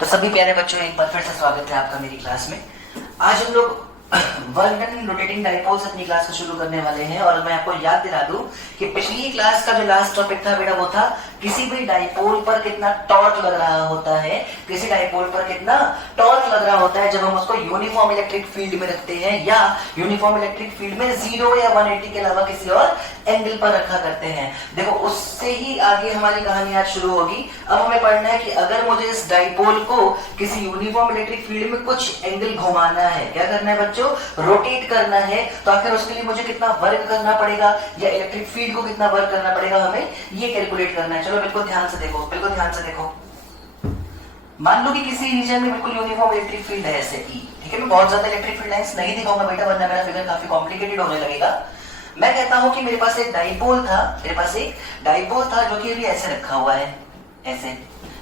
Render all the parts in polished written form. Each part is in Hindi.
तो सभी प्यारे बच्चों, एक बार फिर से स्वागत है आपका मेरी क्लास में। आज हम लोग work done in rotating dipoles अपनी क्लास को शुरू करने वाले हैं। और मैं आपको याद दिला दूं कि पिछली क्लास का जो लास्ट टॉपिक था बेटा, वो था किसी भी डाइपोल पर कितना टॉर्क लग रहा होता है, किसी डाइपोल पर कितना टॉर्क लग रहा होता है जब हम उसको यूनिफॉर्म इलेक्ट्रिक फील्ड में रखते हैं या यूनिफॉर्म इलेक्ट्रिक फील्ड में 0 या 180 के अलावा किसी और एंगल पर रखा करते हैं। देखो, उससे ही आगे हमारी कहानी आज शुरू होगी। अब हमें पढ़ना है कि अगर मुझे इस डाइपोल को किसी यूनिफॉर्म इलेक्ट्रिक फील्ड में कुछ एंगल घुमाना है, क्या करना है बच्चों, रोटेट करना है, तो आखिर उसके लिए मुझे कितना वर्क करना पड़ेगा या इलेक्ट्रिक फील्ड को कितना वर्क करना पड़ेगा, हमें ये कैलकुलेट करना है। चलो बिल्कुल ध्यान से देखो, बिल्कुल ध्यान से देखो। मान लो कि किसी रीजन में बिल्कुल यूनिफॉर्म इलेक्ट्रिक फील्ड है ऐसे ई, ठीक है। मैं बहुत ज्यादा इलेक्ट्रिक फील्ड लाइंस नहीं दिखाऊंगा बेटा, वरना मेरा फिगर काफी कॉम्प्लिकेटेड होने लगेगा। मैं कहता हूं कि मेरे पास एक डाइपोल था, मेरे पास एक डाइपोल था जो कि अभी ऐसे रखा हुआ है, ऐसे।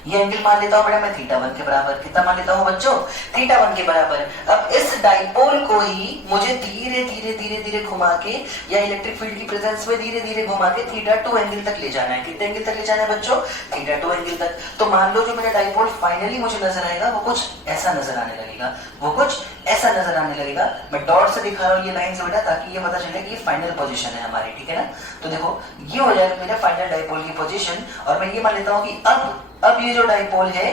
ये एंगल मान लेता हूं बेटा मैं θ1 के बराबर। कितना मान लेता हूं बच्चों? θ1 के बराबर। अब इस डाइपोल को ही मुझे धीरे धीरे धीरे धीरे घुमा के या इलेक्ट्रिक फील्ड की प्रेजेंस में धीरे धीरे घुमा के θ2 एंगल तक ले जाना है। कितने एंगल तक ले जाना है बच्चों? θ2 एंगल तक। तो मान लो जो मेरा डाइपोल फाइनली मुझे नजर आएगा वो कुछ ऐसा नजर आने लगेगा, वो कुछ ऐसा नजर आने लगेगा। मैं डॉट से दिखा रहा हूँ ये लाइन बेटा, ताकि ये पता चले कि ये फाइनल पोजीशन है हमारी, ठीक है ना। तो देखो, ये हो जाएगा मेरा फाइनल डाइपोल की पोजीशन। और मैं ये मान लेता हूँ कि अब ये जो डाइपोल है,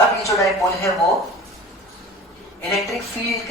अब ये जो डाइपोल है वो इलेक्ट्रिक फील्ड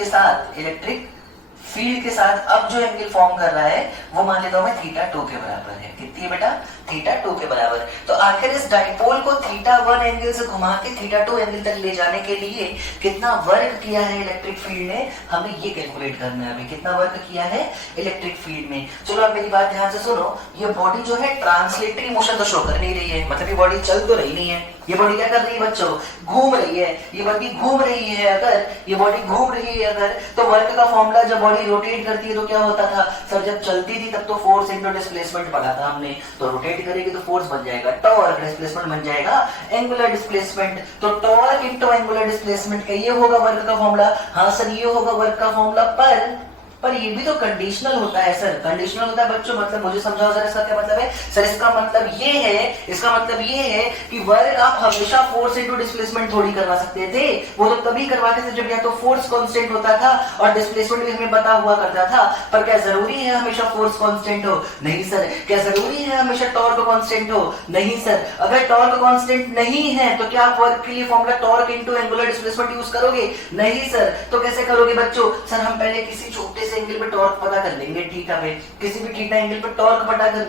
के साथ अब जो एंगल फॉर्म कर रहा है वो मान लेता हूं मैं θ2 के बराबर है। कितनी है बेटा? θ2 के बराबर। तो आखिर इस डाइपोल को θ1 एंगल से घुमा के θ2 एंगल तक ले जाने के लिए कितना वर्क किया है इलेक्ट्रिक फील्ड ने, हमें ये कैलकुलेट करना है। अभी कितना वर्क किया है इलेक्ट्रिक फील्ड में। चलो अब मेरी बात ध्यान से सुनो। ये बॉडी जो है ट्रांसलेटरी मोशन तो शो कर नहीं रही है, मतलब ये बॉडी चल तो रही नहीं है। ये बॉडी क्या कर रही है बच्चों? घूम रही है। ये बॉडी घूम रही है। अगर ये बॉडी घूम रही है अगर, तो वर्क का फॉर्मूला जब बॉडी रोटेट करती है तो क्या होता था सर? जब चलती थी तब तो फोर्स इनटू डिस्प्लेसमेंट पढ़ा था हमने। तो रोटेट करेगी तो फोर्स बन जाएगा टॉर्क, डिस्प्लेसमेंट बन जाएगा एंगुलर डिस्प्लेसमेंट। तो टॉर्क इनटू एंगुलर डिस्प्लेसमेंट का ये होगा वर्क का फॉर्मूला। हाँ सर, ये होगा वर्क का फॉर्मूला। पर ये भी तो कंडीशनल होता है सर। कंडीशनल होता है बच्चों, मतलब मुझे समझाओ सर इसका क्या मतलब है? सर इसका मतलब ये है कि वर्क आप हमेशा फोर्स इनटू डिस्प्लेसमेंट थोड़ी करवा सकते थे। वो तो तभी करवाते थे जब या तो फोर्स कांस्टेंट होता था और डिस्प्लेसमेंट भी हमें पता हुआ करता था। पर क्या जरूरी है हमेशा फोर्स कांस्टेंट हो? नहीं सर। क्या जरूरी है हमेशा टॉर्क कांस्टेंट हो? नहीं सर। अगर टॉर्क कांस्टेंट नहीं है तो क्या आप वर्क के लिए formula torque into angular displacement use करोगे? नहीं सर। तो कैसे करोगे बच्चों? सर हम पहले किसी छोटे एंगल पे टॉर्क पता कर लेंगे, थीटा पे किसी भी थीटा एंगल पे टॉर्क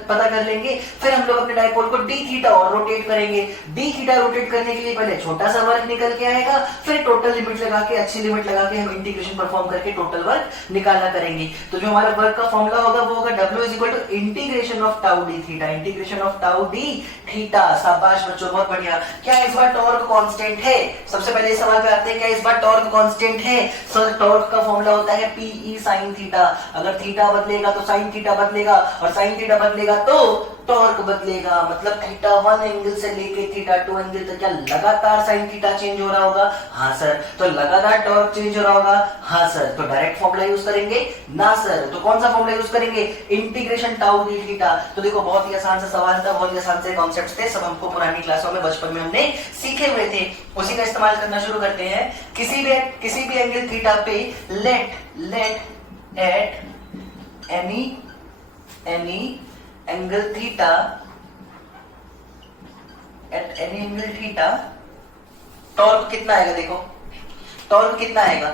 पता कर लेंगे। फिर हम लोग अपने डाइपोल को डी थीटा और रोटेट करेंगे। डी थीटा रोटेट करने के लिए पहले छोटा सा वर्क निकल के आएगा, फिर टोटल लिमिट लगा के, अच्छी लिमिट लगा के हम इंटीग्रेशन परफॉर्म करके टोटल वर्क निकालना करेंगे। तो जो हमारा वर्क का फॉर्मूला होगा वो होगा W is equal to integration of tau d theta, integration of tau d theta. शाबाश बच्चों, बहुत बढ़िया। क्या इस बार टॉर्क कांस्टेंट है? सबसे पहले इस सवाल पे आते हैं, क्या इस बार टॉर्क कांस्टेंट है? सर टॉर्क का फॉर्मूला होता है PE sin थीटा। अगर थीटा बदलेगा तो साइन थीटा बदलेगा, और साइन थीटा बदलेगा तो टॉर्क बदलेगा। मतलब θ1 एंगल से लेके θ2 एंगल तक क्या लगातार साइन थीटा चेंज हो रहा होगा? हाँ सर। तो लगातार टॉर्क चेंज हो रहा होगा? हाँ सर। तो डायरेक्ट फॉर्मूला यूज करेंगे? ना सर। तो कौन सा फॉर्मूला यूज करेंगे? Integration tau d theta. तो देखो, बहुत ही आसान सा सवाल था, बहुत ही आसान से कॉन्सेप्ट्स थे, सब हमको पुरानी क्लासों में बचपन में हमने सीखे हुए थे। उसी का इस्तेमाल करना शुरू करते हैं। किसी भी एंगल थीटा पे let at any angle theta at any angle theta, torque कितना आएगा? देखो टॉर्क कितना आएगा?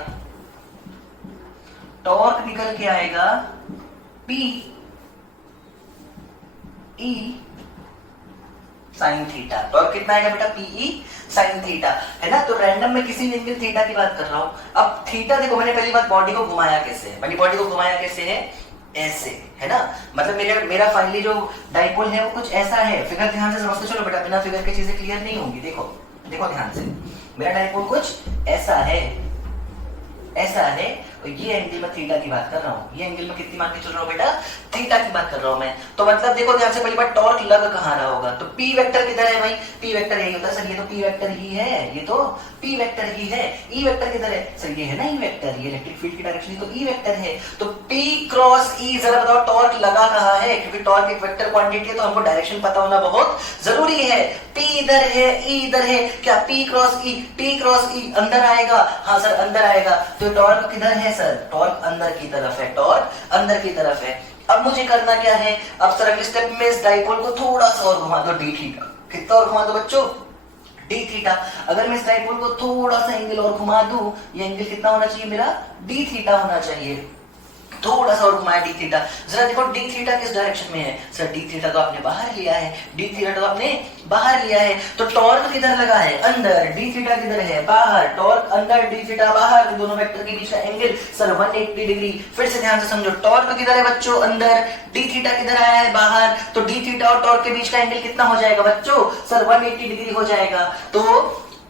टॉर्क निकल के आएगा P E sin theta. Torque कितना आएगा बेटा? PE sin थीटा, है ना। तो रैंडम में किसी एंगल थीटा की बात कर रहा हूं। अब थीटा देखो, मैंने पहली बात बॉडी को घुमाया कैसे है? बॉडी को घुमाया कैसे है? ऐसे, है ना। मतलब मेरा फाइनली जो डाइपोल है वो कुछ ऐसा है। फिगर ध्यान से समझते चलो बेटा, बिना फिगर के चीजें क्लियर नहीं होंगी। देखो ध्यान से, मेरा डाइपोल कुछ ऐसा है, और ये एंगल में थीटा की बात कर रहा हूँ, ये एंगल में कितनी मान के चल रहा हूँ बेटा, थीटा की बात कर रहा हूँ मैं। तो मतलब देखो ध्यान से, पहली बार टॉर्क लग कहाँ रहा होगा, तो पी वेक्टर किधर है भाई, पी वेक्टर यही होता है सर, ये तो पी वेक्टर ही है, ये तो पी वेक्टर ही है। ई वेक्टर किधर है सर, ये है ना ई वेक्टर, ये इलेक्ट्रिक फील्ड की डायरेक्शन तो ई वेक्टर है। तो पी क्रॉस ई, जरा बताओ टॉर्क लगा कहाँ है, क्योंकि टॉर्क एक वेक्टर क्वांटिटी है तो हमको डायरेक्शन पता होना बहुत जरूरी है। पी इधर है, ई इधर है, क्या पी क्रॉस ई, पी क्रॉस ई अंदर आएगा, हाँ सर अंदर आएगा। तो टॉर्क किधर है सर, टॉर्क अंदर की तरफ है, टॉर्क अंदर की तरफ है। अब मुझे करना क्या है, अब सर अगले स्टेप में इस डाइपोल को थोड़ा सा और घुमा दो डी थीटा, कितना और घुमा दो बच्चों, डी थीटा। अगर मैं इस डाइपोल को थोड़ा सा एंगल और घुमा दूं, ये एंगल कितना होना चाहिए मेरा, डी थीटा होना चाहिए। थोड़ा सा और घुमाया डी थीटा, जरा देखो डी थीटा किस डायरेक्शन में है सर, डी थीटा तो आपने बाहर लिया है, डी थीटा तो आपने बाहर लिया है। तो टॉर्क किधर लगा है, अंदर, डी थीटा किधर है, बाहर, टॉर्क अंदर, डी थीटा बाहर, दोनों वेक्टर के बीच का एंगल सर 180 डिग्री। फिर से ध्यान से समझो, टॉर्क किधर है बच्चों, अंदर, डी थीटा किधर आया है, बाहर, तो डी थीटा और टॉर्क के बीच का एंगल कितना हो जाएगा बच्चों, सर 180 डिग्री हो जाएगा। तो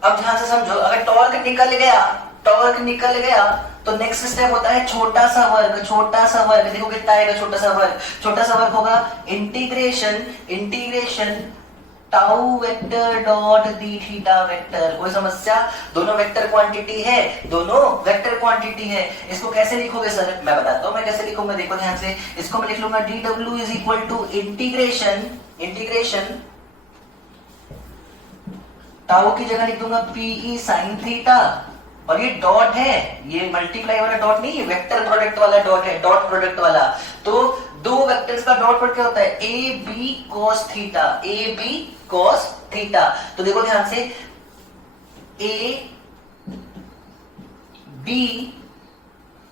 अब ध्यान से समझो, अगर टॉर्क निकल गया, टॉर्क निकल गया तो नेक्स्ट स्टेप होता है छोटा सा वर्ग, छोटा सा वर्ग, देखो कितना आएगा छोटा सा वर्ग, छोटा सा वर्ग होगा integration, integration tau vector dot D theta vector. कोई समस्या, दोनों वेक्टर क्वांटिटी है, दोनों वेक्टर क्वांटिटी है। इसको कैसे लिखोगे सर, मैं बताता हूं मैं कैसे लिखूंगा, देखो ध्यान से, इसको मैं लिख लूंगा d W is equal to integration, integration tau की जगह लिख दूंगा पीई साइन थीटा, और ये डॉट है, ये मल्टीप्लाई वाला डॉट नहीं, ये वेक्टर प्रोडक्ट वाला डॉट है, डॉट प्रोडक्ट वाला। तो दो वेक्टर्स का डॉट प्रोडक्ट क्या होता है, A B cos theta, A B cos theta. तो देखो ध्यान से, ए बी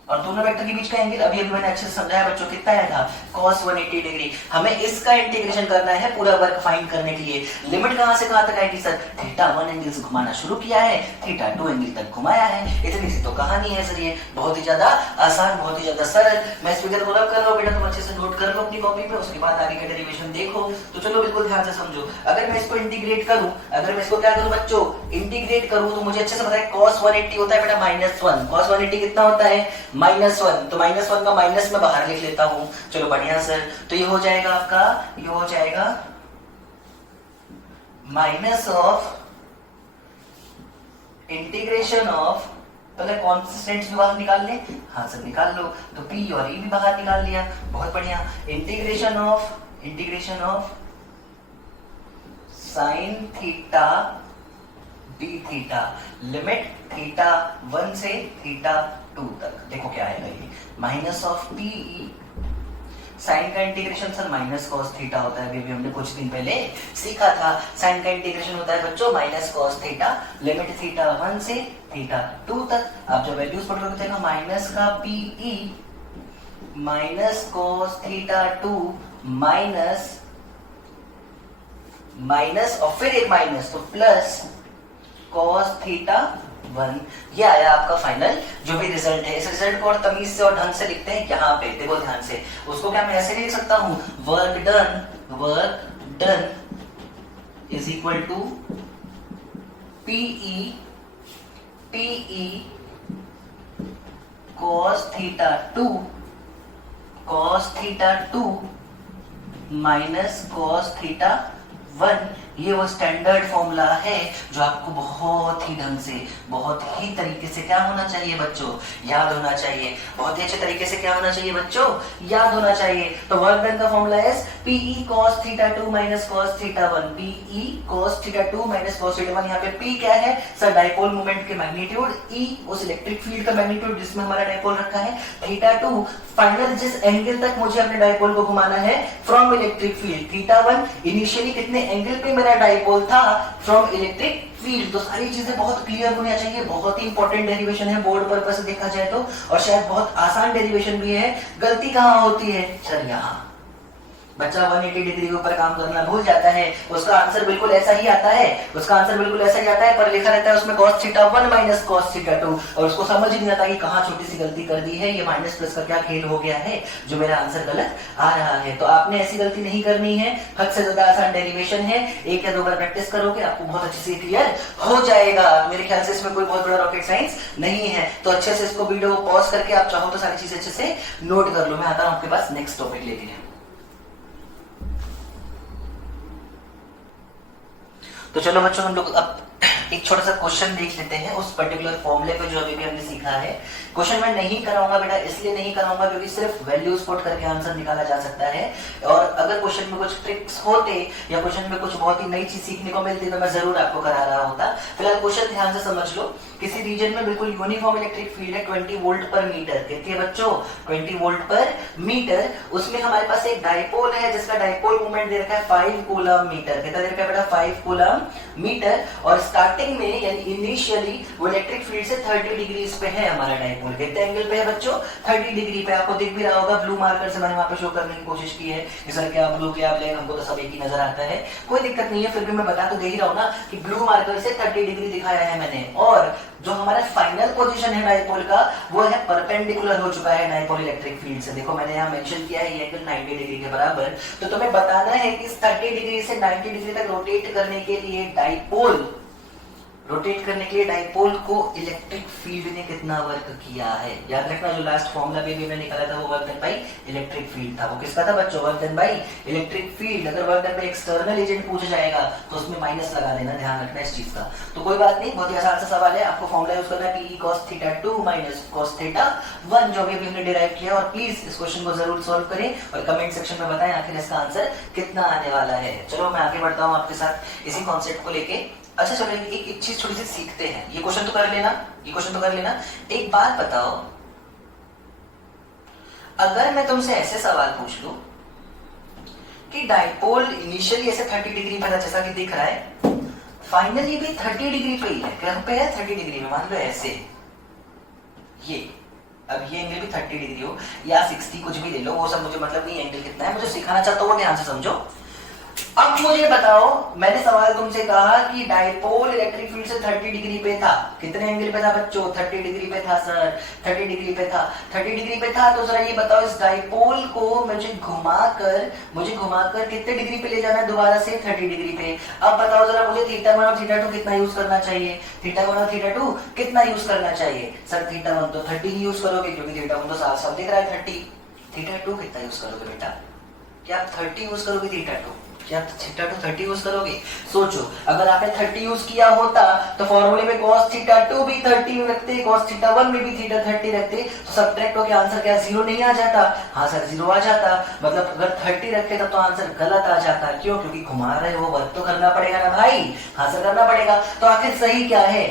और दोनों वेक्टर के बीच का एंगल अभी अभी मैंने अच्छे से समझाया बच्चों, कितना आया था, cos 180 डिग्री। हमें इसका इंटीग्रेशन करना है पूरा वर्क फाइंड करने के लिए। लिमिट कहां से कहां तक आएगी सर, थीटा 1 एंगल से घुमाना शुरू किया है, थीटा 2 एंगल तक घुमाया है, इतनी सी तो कहानी है सर, ये बहुत ही ज्यादा आसान, बहुत ही ज्यादा सरल। मैं इस फिगर को रब कर रहा हूं बेटा, तुम अच्छे से नोट कर लो अपनी कॉपी पे, उसके बाद आगे का डेरिवेशन देखो। तो चलो बिल्कुल ध्यान से समझो, अगर मैं इसको इंटीग्रेट करूं, अगर मैं इसको क्या करूं बच्चों, इंटीग्रेट करूं, तो मुझे अच्छे से पता है cos 180 होता है बेटा -1, cos 180 कितना होता है -1, तो -1 का माइनस में बाहर लिख लेता हूं। चलो बढ़िया सर, तो ये हो जाएगा आपका, ये हो जाएगा माइनस ऑफ इंटीग्रेशन ऑफ, पहले कॉन्स्टेंट्स भी बाहर निकाल ले, हाँ सर निकाल लो, तो p और e भी बाहर निकाल लिया, बहुत बढ़िया। Integration of sine theta D theta, limit theta 1 से थीटा 2 तक, देखो क्या आएगा ये, minus of P E, sine का integration sir minus cos theta होता है, अभी हमने कुछ दिन पहले सीखा था। साइन का इंटीग्रेशन होता है बच्चों minus cos theta, limit theta 1 से थीटा 2 तक। आप जब वैल्यूज पढ़ रहे थे ना, माइनस का P E minus cos theta 2 minus और फिर एक माइनस, तो प्लस कॉस थीटा 1, ये आया आपका फाइनल जो भी रिजल्ट है। इस रिजल्ट को और तमीज से और ढंग से लिखते हैं यहाँ पे, देखो ध्यान से, उसको क्या मैं ऐसे लिख सकता हूं, work done is equal to PE cos theta 2 minus cos theta 1। ये वो स्टैंडर्ड फॉर्मूला है जो आपको बहुत ही ढंग से, बहुत ही तरीके से क्या होना चाहिए बच्चों, याद होना चाहिए। बहुत ही अच्छे तरीके से क्या होना चाहिए बच्चों, याद होना चाहिए। तो वर्क डन का फॉर्मूला है PE cos theta 2 minus cos theta 1, PE cos theta 2 minus cos theta 1। यहाँ पे P क्या है सर, डाइपोल मोमेंट के मैग्नीट्यूड, E उस इलेक्ट्रिक फील्ड का मैग्नीट्यूड जिसमें हमारा डाइपोल रखा है, थीटा 2 फाइनल जिस एंगल तक मुझे अपने डाइपोल को घुमाना है from electric field, theta 1 initially कितने एंगल पे मेरा डाइपोल था फ्रॉम इलेक्ट्रिक फील्ड। तो सारी चीजें बहुत क्लियर होनी चाहिए, बहुत ही इंपॉर्टेंट डेरिवेशन है बोर्ड पर्पस से देखा जाए तो, और शायद बहुत आसान डेरिवेशन भी है। गलती कहां होती है सर, बच्चा 180 डिग्री के ऊपर काम करना भूल जाता है, उसका आंसर बिल्कुल ऐसा ही आता है, उसका आंसर बिल्कुल ऐसा ही आता है, पर लिखा रहता है उसमें cos theta 1 minus cos theta 2, और उसको समझ ही नहीं आता कि कहाँ छोटी सी गलती कर दी है, ये माइनस प्लस का क्या खेल हो गया है जो मेरा आंसर गलत आ रहा है। तो आपने ऐसी गलती नहीं करनी है, हद से ज्यादा आसान डेरिवेशन है, एक या दो बार प्रैक्टिस करोगे आपको बहुत अच्छे से क्लियर हो जाएगा। मेरे ख्याल से इसमें कोई बहुत बड़ा रॉकेट साइंस नहीं है, तो अच्छे से इसको वीडियो पॉज करके आप चाहो तो सारी चीजें अच्छे से नोट कर लो। मैं आता हूं आपके पास नेक्स्ट टॉपिक लेके। तो चलो बच्चों हम लोग अब एक छोटा सा क्वेश्चन देख लेते हैं उस पर्टिकुलर फॉर्मूले पे जो अभी भी हमने सीखा है। क्वेश्चन मैं नहीं कराऊंगा बेटा, इसलिए नहीं कराऊंगा क्योंकि सिर्फ वैल्यूज पुट करके आंसर निकाला जा सकता है, और अगर क्वेश्चन में कुछ ट्रिक्स होते या क्वेश्चन में कुछ बहुत ही नई चीज सीखने को मिलती तो मैं जरूर आपको करा रहा होता। फिलहाल क्वेश्चन ध्यान से समझ लो। किसी रीजन में बिल्कुल यूनिफॉर्म इलेक्ट्रिक फील्ड है 20 वोल्ट पर मीटर, कितनी है बच्चों 20 वोल्ट पर मीटर। उसमें हमारे पास एक डाइपोल है जिसका डाइपोल मूवमेंट दे रखा है 5 कूलम मीटर, कितना दे रखा है बेटा 5 कूलम मीटर, और स्टार्टिंग में यानी इनिशियली वो इलेक्ट्रिक फील्ड से 30 डिग्री पे है हमारा डाइपोल। कितने एंगल पे है बच्चों 30 डिग्री पे, आपको दिख भी रहा होगा ब्लू मार्कर से मैंने वहां पे शो करने की कोशिश की है, सर क्या ब्लू क्या ब्लैक हमको तो सब एक ही नजर आता है, कोई दिक्कत नहीं है, फिर भी मैं बता तो दे ही रहा हूं ना कि ब्लू मार्कर से 30 डिग्री दिखाया है मैंने। और जो हमारा फाइनल पोजीशन है डाइपोल का वो है परपेंडिकुलर हो चुका है डाइपोल इलेक्ट्रिक फील्ड से। देखो मैंने यहाँ मेंशन किया है ये एंगल 90 डिग्री के बराबर। तो तुम्हें बताना है कि इस 30 डिग्री से 90 डिग्री तक रोटेट करने के लिए डाइपोल को इलेक्ट्रिक फील्ड ने कितना वर्क किया है। याद रखना जो लास्ट फॉर्मूला भी मैंने निकाला था वो work done by electric field था। वो किसका था बच्चों work done by electric field. अगर work done by external agent पूछा जाएगा तो उसमें माइनस लगा देना, ध्यान रखना इस चीज का। तो कोई बात नहीं, बहुत ही आसान सा सवाल है, आपको फॉर्मूला यूज करना है P cos theta 2 minus cos theta 1 जो भी हमने डिराइव किया। और प्लीज इस क्वेश्चन को जरूर सॉल्व करें और कमेंट सेक्शन में बताएं आखिर इसका आंसर कितना आने वाला है। चलो मैं आगे बढ़ता हूं आपके साथ इसी कॉन्सेप्ट को लेके। अच्छा चलो एक चीज थोड़ी सी सीखते हैं। ये क्वेश्चन तो कर लेना, एक बात बताओ, अगर मैं तुमसे ऐसे सवाल पूछ लूं कि डाइपोल इनिशियली ऐसे 30 डिग्री पे था जैसा कि दिख रहा है, फाइनली भी 30 डिग्री पे ही है, कहां पे है 30 डिग्री में, मान लो ऐसे ये, अब ये एंगल भी 30 डिग्री हो या 60 कुछ भी ले लो, वो सब मुझे मतलब नहीं, एंगल कितना है मुझे सिखाना चाहता हूं वो ध्यान से समझो। अब मुझे बताओ, मैंने सवाल तुमसे कहा कि डाइपोल इलेक्ट्रिक फील्ड से 30 डिग्री पे था, कितने एंगल पे था बच्चों 30 डिग्री पे था सर, 30 डिग्री पे था, 30 डिग्री पे था। तो जरा ये बताओ इस डाइपोल को मुझे घुमाकर कितने डिग्री पे ले जाना है दोबारा से 30 डिग्री पे। अब बताओ जरा मुझे थीटा 1 और थीटा 2 कितना यूज करना चाहिए, थीटा 1 और थीटा 2 कितना यूज करना चाहिए। सर थीटा 1 तो 30 ही यूज करोगे क्योंकि थीटा 1 तो साफ साफ दिख रहा है 30, थीटा 2 कितना यूज करोगे बेटा, क्या आप 30 यूज करोगे थीटा 2, क्या थीटा 2 30 यूज करोगे। सोचो अगर आपने 30 यूज किया होता तो फॉर्मूले में cos थीटा 2 भी 30 रखते, cos थीटा 1 में भी थीटा 30 रखते, तो सब्ट्रैक्ट होके आंसर क्या 0 नहीं आ जाता। हाँ सर 0 आ जाता, मतलब अगर 30 रखते तब तो आंसर गलत आ जाता। क्यों, क्योंकि घुमा रहे हो वर्क तो करना पड़ेगा ना भाई, हाँ सर करना पड़ेगा। तो आखिर सही क्या है,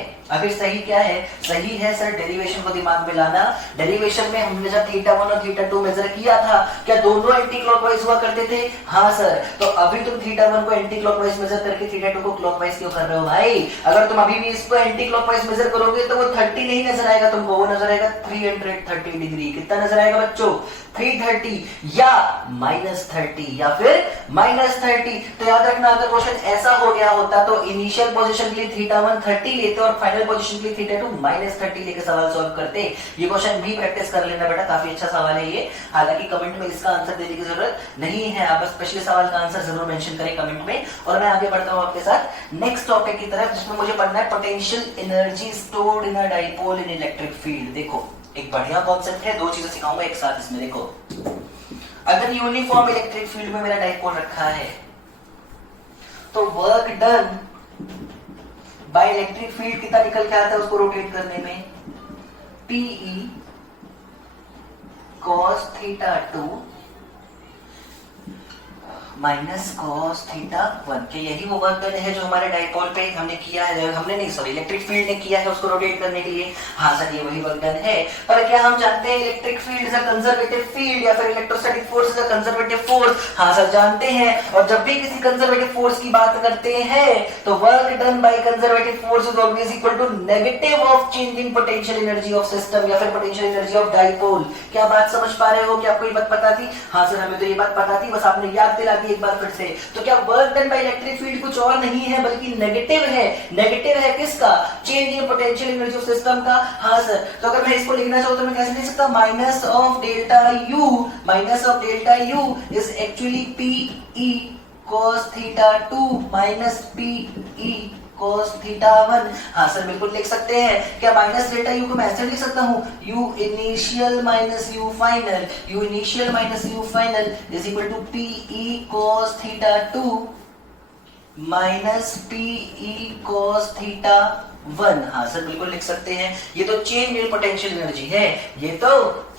सही है सर डेरिवेशन को दिमाग में लाना। डेरिवेशन में हमने जब थीटा 1 और थीटा 2 मेजर किया था क्या दोनों एंटी क्लॉकवाइज हुआ करते थे, हाँ सर। तो अभी तुम थीटा 1 को एंटी क्लॉकवाइज मेजर करके थीटा 2 को क्लॉकवाइज क्यों कर रहे हो भाई। अगर तुम अभी भी इसको एंटी क्लॉकवाइज मेजर करोगे तो वो 30 नहीं नजर आएगा तुमको, वो नजर आएगा 330 डिग्री। कितना नजर आएगा बच्चों 330 या -30 या फिर -30। तो याद रखना अगर क्वेश्चन ऐसा हो गया होता तो इनिशियल पोजीशन के लिए थीटा 1 30 लेते और फाइनल पोजीशन के लिए थीटा 2 -30 लेके सवाल सॉल्व करते। ये क्वेश्चन भी प्रैक्टिस कर लेना बेटा, काफी अच्छा सवाल है ये। हालांकि कमेंट में इसका आंसर देने की जरूरत नहीं है, आप बस पिछले सवाल का आंसर जरूर मेंशन करें कमेंट में। और मैं आगे बढ़ता हूं आपके साथ नेक्स्ट टॉपिक की तरफ जिसमें मुझे पढ़ना है potential energy stored in a dipole in electric field. देखो एक बढ़िया कॉन्सेप्ट है, दो चीजें सिखाऊंगा एक साथ इसमें। देखो अगर यूनिफॉर्म इलेक्ट्रिक फील्ड में मेरा डाइपोल रखा है तो work done by electric field कितना निकल के आता है उसको रोटेट करने में, PE cos theta 2 minus cos theta 1। क्या यही वो वर्क डन है जो हमारे डाइपोल पे हमने किया है, हमने नहीं सॉरी इलेक्ट्रिक फील्ड ने किया है उसको रोटेट करने के लिए? हाँ सर ये वही वर्क डन है। पर क्या हम जानते हैं electric field is a conservative field या फिर electrostatic force is a conservative force? हाँ सर जानते हैं। और जब भी किसी कंजर्वेटिव फोर्स की बात करते हैं तो work done by conservative force is always equal to negative of change in potential energy of system या फिर पोटेंशियल एनर्जी ऑफ डाइपोल। क्या बात समझ पा रहे हो? क्या आपको ये बात पता थी? हाँ सर हमें तो ये बात पता थी, बस आपने याद दिला दी एक बार फिर से। तो क्या work done by electric field कुछ और नहीं है बल्कि नेगेटिव है। नेगेटिव है किसका? Change in potential energy of system का। हाँ सर, तो अगर मैं इसको लिखना चाहूं तो मैं कैसे लिख सकता? Minus of delta U, minus of delta U is actually P E cos theta 2 minus P E cos theta 1। हाँ सर बिल्कुल लिख सकते हैं। क्या माइनस डेल्टा यू को मैं ऐसे लिख सकता हूँ? U initial minus U final, U initial minus U final is equal to P E cos theta 2 minus P E cos theta 1। हाँ सर बिल्कुल लिख सकते हैं। ये तो चेंज इन पोटेंशियल एनर्जी है, ये तो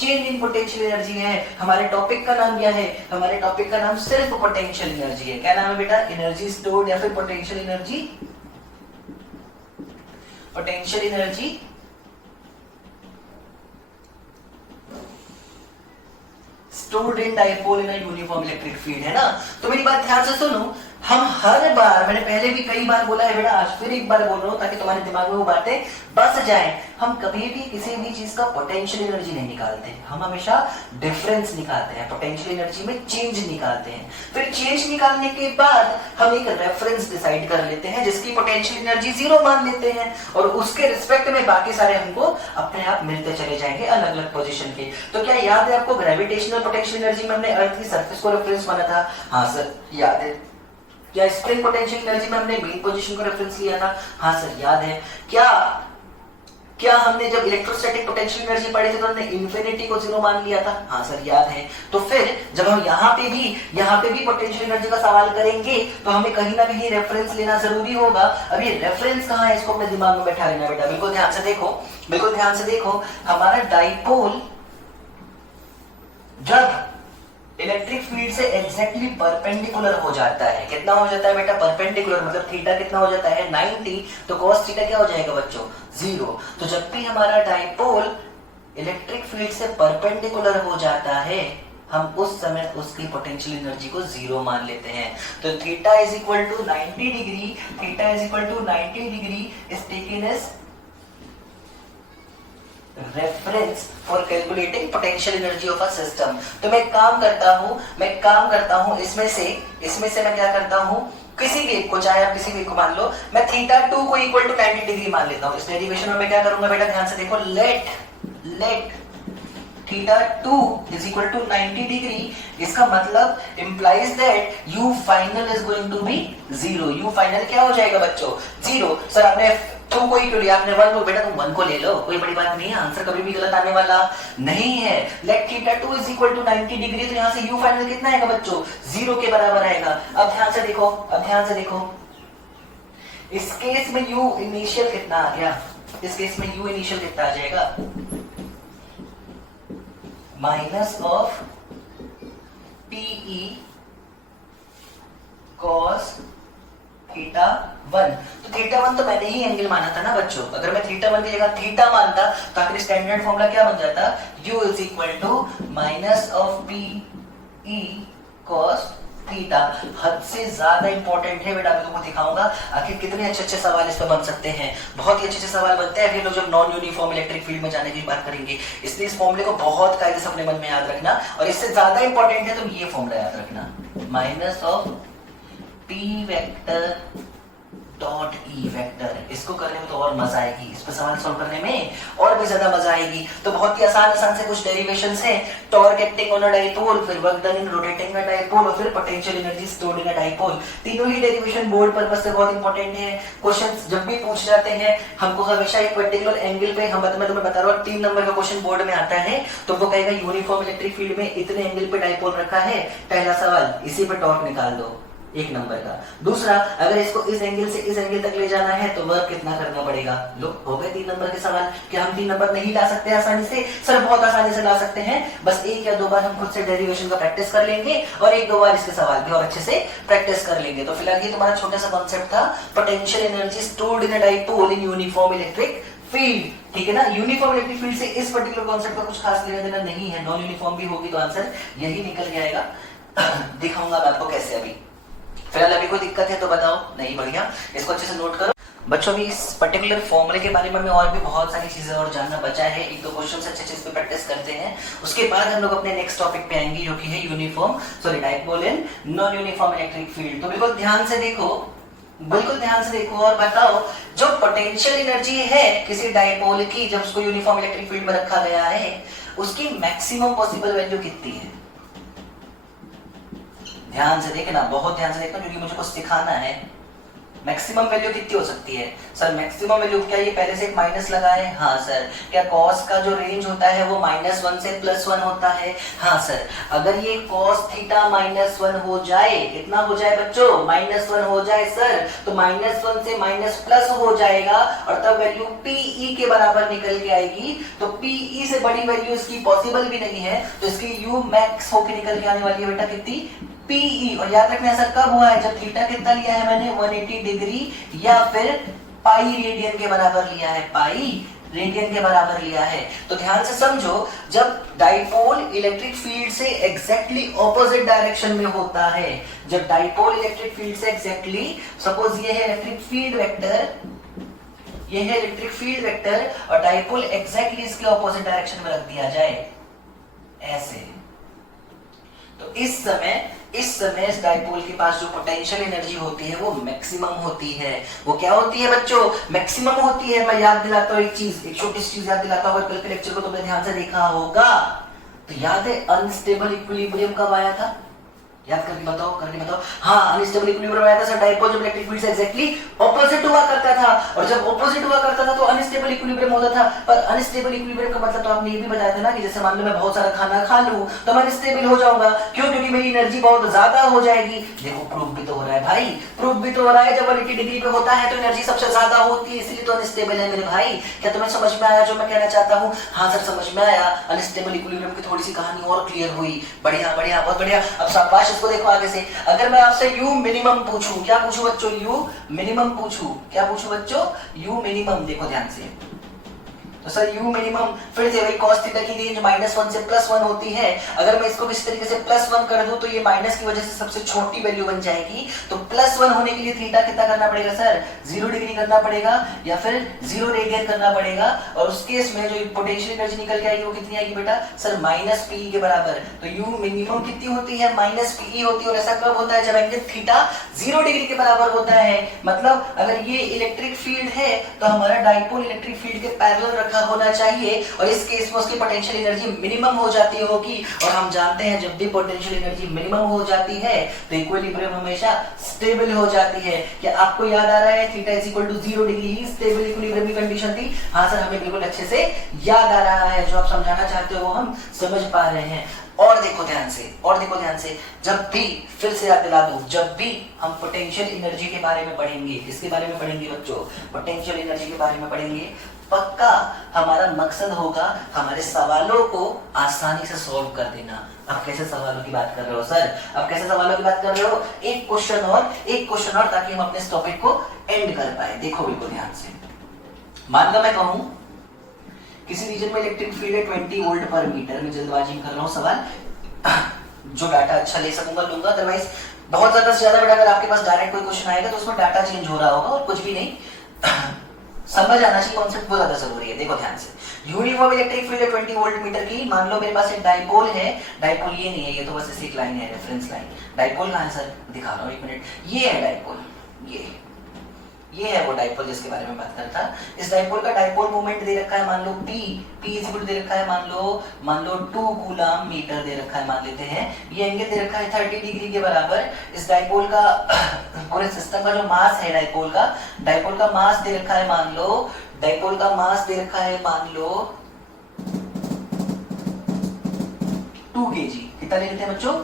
चेंज इन पोटेंशियल एनर्जी है। हमारे टॉपिक का नाम क्या है? हमारे टॉपिक का नाम सिर्फ पोटेंशियल एनर्जी है। क्या नाम है बेटा? एनर्जी स्टोर्ड या फिर potential energy, potential energy stored in dipole in a uniform electric field, है ना? तो मेरी बात ध्यान से सुनो। हम हर बार, मैंने पहले भी कई बार बोला है बेटा, आज फिर एक बार बोल रहा हूं ताकि तुम्हारे दिमाग में वो बातें बस जाएं। हम कभी भी किसी भी चीज का पोटेंशियल एनर्जी नहीं निकालते, हम हमेशा डिफरेंस निकालते हैं, पोटेंशियल एनर्जी में चेंज निकालते हैं। फिर चेंज निकालने के बाद हम एक रेफरेंस डिसाइड कर लेते हैं जिसकी पोटेंशियल एनर्जी 0 मान लेते हैं और उसके रिस्पेक्ट में बाकी सारे हमको अपने आप मिलते चले जाएंगे अलग अलग पोजीशन के। तो क्या याद है आपको ग्रेविटेशनल पोटेंशियल एनर्जी में हमने अर्थ की सरफेस को रेफरेंस माना था? हाँ सर याद है। क्या स्प्रिंग पोटेंशियल एनर्जी में हमने मेन पोजीशन को रेफरेंस लिया था? हाँ सर याद है। क्या हमने जब इलेक्ट्रोस्टैटिक पोटेंशियल एनर्जी पढ़ी थी तो हमने इंफिनिटी को 0 मान लिया था? हाँ सर याद है। तो फिर जब हम यहाँ पे भी पोटेंशियल एनर्जी का सवाल करेंगे तो हमें कहीं ना कहीं रेफरेंस लेना जरूरी होगा। अब ये रेफरेंस कहाँ है इसको अपने दिमाग में बैठा लेना बेटा। बिल्कुल ध्यान से देखो, बिल्कुल ध्यान से देखो। हमारा डाइपोल जब इलेक्ट्रिक फील्ड से एग्जैक्टली परपेंडिकुलर हो जाता है, कितना हो जाता है बेटा? परपेंडिकुलर, मतलब थीटा कितना हो जाता है? 90। तो cos थीटा क्या हो जाएगा बच्चों? 0। तो जब भी हमारा डाइपोल इलेक्ट्रिक फील्ड से परपेंडिकुलर हो जाता है हम उस समय उसकी पोटेंशियल एनर्जी को 0 मान लेते हैं। तो theta is equal to 90 degree, theta is equal to 90 degree is taken as reference for calculating potential energy of a system. तो मैं काम करता हूं इसमें से मैं क्या करता हूं, किसी भी एक को, चाहे आप किसी भी एक को मान लो, मैं थीटा 2 को इक्वल टू 90 डिग्री मान लेता हूं। इस डेरिवेशन में मैं क्या करूंगा बेटा? ध्यान से देखो। Let theta 2 is equal to 90 degree. इसका मतलब implies that U final is going to be 0। U final क्या हो जाएगा बच्चों? 0। सर आपने 2 को ही क्यों लिया? आपने 1 को, बेटा तुम 1 को ले लो, कोई बड़ी बात नहीं है, आंसर कभी भी गलत आने वाला नहीं है। Let theta 2 is equal to 90 degree, तो यहाँ से यू फाइनल कितना आएगा बच्चों? 0 के बराबर आएगा। अब ध्यान से देखो, इस केस में यू इनिशियल कितना आ गया? इस केस में यू इनिशियल कितना आ जाएगा? Minus of PE cos theta 1। तो थीटा 1 तो मैंने ही एंगल माना था ना बच्चों। अगर मैं थीटा 1 की जगह थीटा मानता तो आखिर स्टैंडर्ड फॉर्मूला क्या बन जाता? u is equal to minus of P E cos theta. हद से ज्यादा इंपॉर्टेंट है बेटा, मैं तुमको दिखाऊंगा आखिर कितने अच्छे सवाल इस पे बन सकते हैं। बहुत ही अच्छे सवाल बनते हैं अभी लोग जब नॉन यूनिफॉर्म इलेक्ट्रिक फील्ड में जाने की बात करेंगे। इसलिए इस फॉर्मूले को बहुत कायदे से अपने मन में याद रखना, और इससे ज्यादा इंपॉर्टेंट है तुम ये फॉर्मूला याद रखना, minus of P vector dot E vector. इसको करने में तो और मजा आएगी, इस पर सवाल सॉल्व करने में और भी ज्यादा मजा आएगी। तो बहुत ही आसान से कुछ डेरिवेशंस हैं। Torque acting on a dipole, फिर work done in rotating a dipole, और फिर potential energy stored in a dipole. तीनों ही डेरिवेशन बोर्ड पर्पस से बहुत इंपॉर्टेंट है। क्वेश्चंस जब भी पूछ जाते हैं हमको हमेशा एक पर्टिकुलर एंगल पे, मैं तुम्हें बता रहा हूँ 3 नंबर का क्वेश्चन बोर्ड में आता है तो वो कहेगा यूनिफॉर्म इलेक्ट्रिक फील्ड में इतने एंगल पे डाइपोल रखा है, पहला सवाल इसी पे टॉर्क निकाल दो। एक नंबर का। दूसरा, अगर इसको इस एंगल से इस एंगल तक ले जाना है तो वर्क कितना करना पड़ेगा। लो, हो गए 3 नंबर के सवाल। क्या हम 3 नंबर नहीं ला सकते आसानी से? सर बहुत आसानी से ला सकते हैं, बस 1 या 2 बार हम खुद से डेरिवेशन का प्रैक्टिस कर लेंगे और 1-2 बार इसके सवाल भी और अच्छे से प्रैक्टिस कर लेंगे। तो फिलहाल ये तुम्हारा छोटा सा कॉन्सेप्ट था, potential energy stored in a dipole in uniform electric field, ठीक है ना। यूनिफॉर्म इलेक्ट्रिक फील्ड से इस पर्टिकुलर कॉन्सेप्ट का कुछ खास लेना देना नहीं है, नॉन यूनिफॉर्म भी होगी तो आंसर यही निकल के आएगा। दिखाऊंगा मैं आपको कैसे। अभी फिलहाल अभी कोई दिक्कत है तो बताओ। नहीं, बढ़िया, इसको अच्छे से नोट करो बच्चों। अभी इस पर्टिकुलर फॉर्मूले के बारे में और भी बहुत सारी चीजें और जानना बचा है, 1-2 क्वेश्चन अच्छे से प्रैक्टिस करते हैं, उसके बाद हम लोग अपने नेक्स्ट टॉपिक पे आएंगे जो कि है uniform sorry dipole in non uniform electric field. तो बिल्कुल ध्यान से देखो, बिल्कुल ध्यान से देखो और बताओ, जो पोटेंशियल एनर्जी है किसी डाइपोल की जब उसको यूनिफॉर्म इलेक्ट्रिक फील्ड में रखा गया है, उसकी मैक्सिमम पॉसिबल वैल्यू कितनी है? ध्यान से देखना, बहुत ध्यान से देखना, क्योंकि मुझे कुछ सिखाना है। मैक्सिमम वैल्यू कितनी हो सकती है? सर मैक्सिमम वैल्यू, क्या ये पहले से एक माइनस लगा है? हाँ सर। क्या कॉस का जो रेंज होता है वो -1 से +1 होता है? हाँ सर। अगर ये कॉस थीटा -1 हो जाए, कितना हो जाए बच्चों? -1 हो जाए सर, तो -1 से माइनस हो जाएगा और तब वैल्यू पीई के बराबर निकल के आएगी। तो पीई से बड़ी वैल्यू इसकी पॉसिबल भी नहीं है, तो इसकी यू मैक्स होके निकल के आने वाली है बेटा कितनी? पीई। और याद रखना ऐसा कब हुआ है? जब थीटा कितना लिया है मैंने? 180 डिग्री या फिर पाई रेडियन के बराबर लिया है, पाई रेडियन के बराबर लिया है। तो ध्यान से समझो, जब डाइपोल इलेक्ट्रिक फील्ड से एग्जैक्टली ऑपोजिट डायरेक्शन में होता है, जब डाइपोल इलेक्ट्रिक फील्ड से एग्जैक्टली, सपोज ये है इलेक्ट्रिक फील्ड वेक्टर, ये है इलेक्ट्रिक फील्ड वेक्टर, और डाइपोल एग्जैक्टली इसके ऑपोजिट डायरेक्शन में रख दिया जाए ऐसे, तो इस समय इस डाइपोल के पास जो पोटेंशियल एनर्जी होती है वो मैक्सिमम होती है। वो क्या होती है बच्चों? मैक्सिमम होती है। मैं याद दिलाता हूँ एक चीज, एक छोटी सी चीज याद दिलाता हूँ। कल के लेक्चर को तुमने ध्यान से देखा होगा, तो याद है अनस्टेबल इक्विलिब्रियम कब आया था? याद करके बताओ, करके बताओ। हाँ, अनस्टेबल इक्विलिब्रियम आया था सर डाइपोल जब इलेक्ट्रिक फील्ड से एग्जैक्टली ऑपोजिट हुआ करता था, और जब ऑपोजिट हुआ करता था तो अनस्टेबल इक्विलिब्रियम होता था। पर अनस्टेबल इक्विलिब्रियम का मतलब तो आपने ये भी बताया था ना कि जैसे मान लो मैं बहुत सारा खाना खा लूं तो मैं अनस्टेबल हो जाऊंगा। क्यों? क्योंकि मेरी एनर्जी बहुत ज्यादा हो जाएगी। देखो प्रूफ भी तो हो रहा है भाई, प्रूफ भी तो हो रहा है। जब 180 डिग्री पे होता है तो एनर्जी सबसे ज्यादा होती है, इसलिए तो अनस्टेबल है मेरे भाई। क्या तुम्हें समझ में आया जो मैं कहना चाहता हूँ? हाँ सर समझ में आया। अनस्टेबल इक्विलिब्रियम की थोड़ी सी कहानी और क्लियर हुई। बढ़िया बढ़िया, बहुत बढ़िया। अब शाबाश, इसको देखो आगे से। अगर मैं आपसे यू मिनिमम पूछूं, क्या पूछूं बच्चों? यू मिनिमम पूछूं, क्या पूछूं बच्चों? You minimum. देखो ध्यान से, तो सर यू मिनिमम फिर से वही cos थीटा की रेंज -1 से +1 होती है। अगर मैं इसको किस तरीके से +1 कर दूं तो ये माइनस की वजह से सबसे छोटी वैल्यू बन जाएगी। तो +1 होने के लिए थीटा कितना करना पड़ेगा सर? 0 डिग्री करना पड़ेगा या फिर 0 रेडियन करना पड़ेगा। और उस केस में जो पोटेंशियल एनर्जी निकल के आएगी वो कितनी आएगी बेटा? सर -PE के बराबर। तो यू मिनिमम कितनी होती है? -PE होती है। और ऐसा कब होता है? जब एंगल थीटा 0 डिग्री के बराबर होता है। मतलब अगर ये इलेक्ट्रिक फील्ड है तो हमारा डाइपोल इलेक्ट्रिक फील्ड के पैरेलल रखा होना चाहिए, और इस केस में उसकी पोटेंशियल एनर्जी मिनिमम हो जाती होगी। और हम जानते हैं जब भी पोटेंशियल एनर्जी मिनिमम हो जाती है तो इक्विलिब्रियम हमेशा स्टेबल हो जाती है। क्या आपको याद आ रहा है theta is equal to 0 degree ही स्टेबल इक्विलिब्रियम की कंडीशन थी? हाँ सर, हमें बिल्कुल अच्छे से याद आ रहा है। जो आप समझाना चाहते हो वो हम समझ पा रहे हैं। और देखो ध्यान से, और देखो ध्यान से, जब भी, फिर से याद दिला दूं, जब भी हम पोटेंशियल एनर्जी के बारे में पढ़ेंगे, किसके बारे में पढ़ेंगे बच्चों? पोटेंशियल एनर्जी के बारे में पढ़ेंगे, पक्का हमारा मकसद होगा हमारे सवालों को आसानी से सॉल्व कर देना। अब कैसे सवालों की बात कर रहे हो सर? अब कैसे सवालों की बात कर रहे हो? एक क्वेश्चन और ताकि हम अपने इस टॉपिक को एंड कर पाए। देखो बिल्कुल ध्यान से, मान लो मैं कहूं किसी रीजन में इलेक्ट्रिक फील्ड है 20 वोल्ट पर मीटर। मैं जल्दबाजी में कर रहा हूँ सवाल, जो डाटा अच्छा ले सकूंगा लूंगा, अदरवाइज बहुत ज्यादा से ज्यादा बेटा अगर आपके पास डायरेक्ट कोई क्वेश्चन आएगा तो उसमें डाटा चेंज हो रहा होगा और कुछ भी नहीं। समझ आना चाहिए, कॉन्सेप्ट बहुत ज्यादा जरूरी है। देखो ध्यान से, यूनिफॉर्म इलेक्ट्रिक फील्ड है 20 वोल्ट मीटर की। मान लो मेरे पास एक डाइपोल है, डाइपोल ये नहीं है, ये तो बस ऐसी एक लाइन है, रेफरेंस लाइन। डाइपोल कहां है सर? दिखा रहा हूं, एक मिनट। ये है डाइपोल, ये है वो डाइपोल जिसके बारे में बात करता। इस डाइपोल का डाइपोल मोमेंट दे रखा है, मान लो P इज इक्वल दे रखा है, मान लो 2 कूलम मीटर दे रखा है, मान लेते हैं। ये एंगल दे रखा है 30 डिग्री के बराबर। इस डाइपोल का पूरे सिस्टम का जो मास है डाइपोल का मास दे रखा है, मान लो डाइपोल का मास दे रखा है, मान लो 2 kg। कितना ले लेते हैं बच्चों?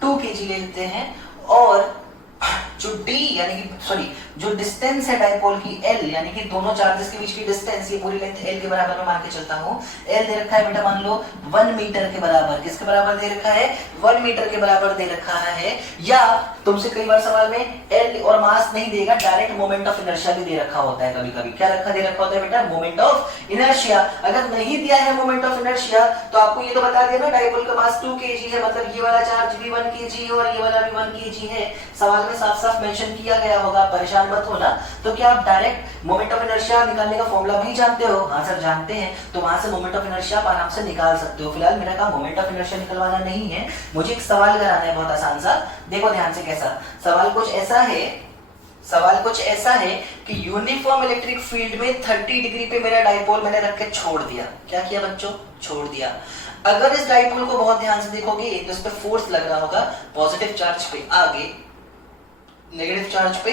2 kg ले लेते हैं। और जो d यानी कि सॉरी जो डिस्टेंस है डाइपोल की l यानी कि दोनों चार्जेस के बीच की डिस्टेंस, ये पूरी लेंथ l के बराबर में मान के चलता हूं। l दे रखा है बेटा मान लो 1 मीटर के बराबर, किसके बराबर दे रखा है 1 मीटर के बराबर दे रखा है। या तुमसे कई बार सवाल में l और मास नहीं देगा, डायरेक्ट मोमेंट ऑफ इनर्शिया भी दे रखा होता है। कभी कभी क्या दे रखा होता है बेटा मोमेंट ऑफ इनर्शिया। अगर नहीं दिया है मोमेंट ऑफ इनर्शिया तो आपको ये तो बता दिया ना डाइपोल का मास 2 kg है, मतलब ये वाला चार्ज भी 1 kg है और ये वाला भी 1 kg है। सवाल में साफ साफ मेंशन किया गया होगा, परेशान मत होना। तो क्या आप डायरेक्ट मोमेंट ऑफ इनर्शिया निकालने का फॉर्मूला भी जानते हो? हाँ सर जानते हैं। तो वहां से मोमेंट ऑफ इनर्शिया आप आराम से निकाल सकते हो। फिलहाल मेरा काम मोमेंट ऑफ इनर्शिया निकलवाना नहीं है, मुझे एक सवाल कराना है बहुत आसान सा। देखो ध्यान से कैसा सवाल कुछ ऐसा है कि यूनिफॉर्म इलेक्ट्रिक फील्ड में 30 डिग्री पे मेरा डाइपोल मैंने रख के छोड़ दिया। क्या किया बच्चों? छोड़ दिया। अगर इस डाइपोल को बहुत ध्यान से देखोगे तो इस पे फोर्स लग रहा होगा, पॉजिटिव चार्ज पे आगे, नेगेटिव चार्ज पे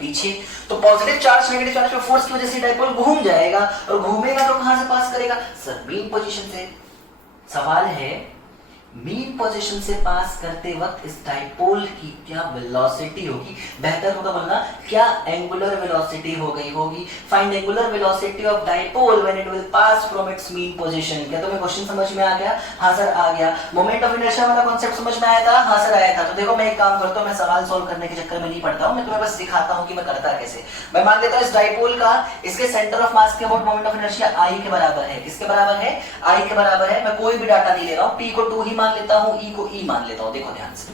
पीछे। तो पॉजिटिव चार्ज नेगेटिव चार्ज पे फोर्स की वजह से डाइपोल घूम जाएगा, और घूमेगा तो कहां से पास करेगा सर? मेन पोजीशन से। सवाल है मीन पोजीशन से पास करते वक्त इस डाइपोल की क्या वेलोसिटी होगी? बेहतर होगा बोलना क्या एंगुलर वेलोसिटी हो गई होगी। Find angular velocity of dipole when it will pass from its mean position. क्या तुम्हें क्वेश्चन समझ में आ गया? हाँ सर आ गया। मोमेंट ऑफ इनर्शिया वाला कांसेप्ट समझ में आया था? हाँ सर आया था। तो देखो मैं एक काम करता हूं, मैं सवाल सॉल्व करने के चक्कर में नहीं पड़ता हूं, मैं तुम्हें बस दिखाता हूं कि मैं करता कैसे। मैं मान लेता हूं इस डाइपोल का इसके सेंटर ऑफ मास के about moment of inertia I के बराबर है। किसके बराबर है? I के बराबर है। मैं कोई भी डाटा नहीं ले रहा हूं, P को 2 ही मान लेता हूं, E को E मान लेता हूं। देखो ध्यान से,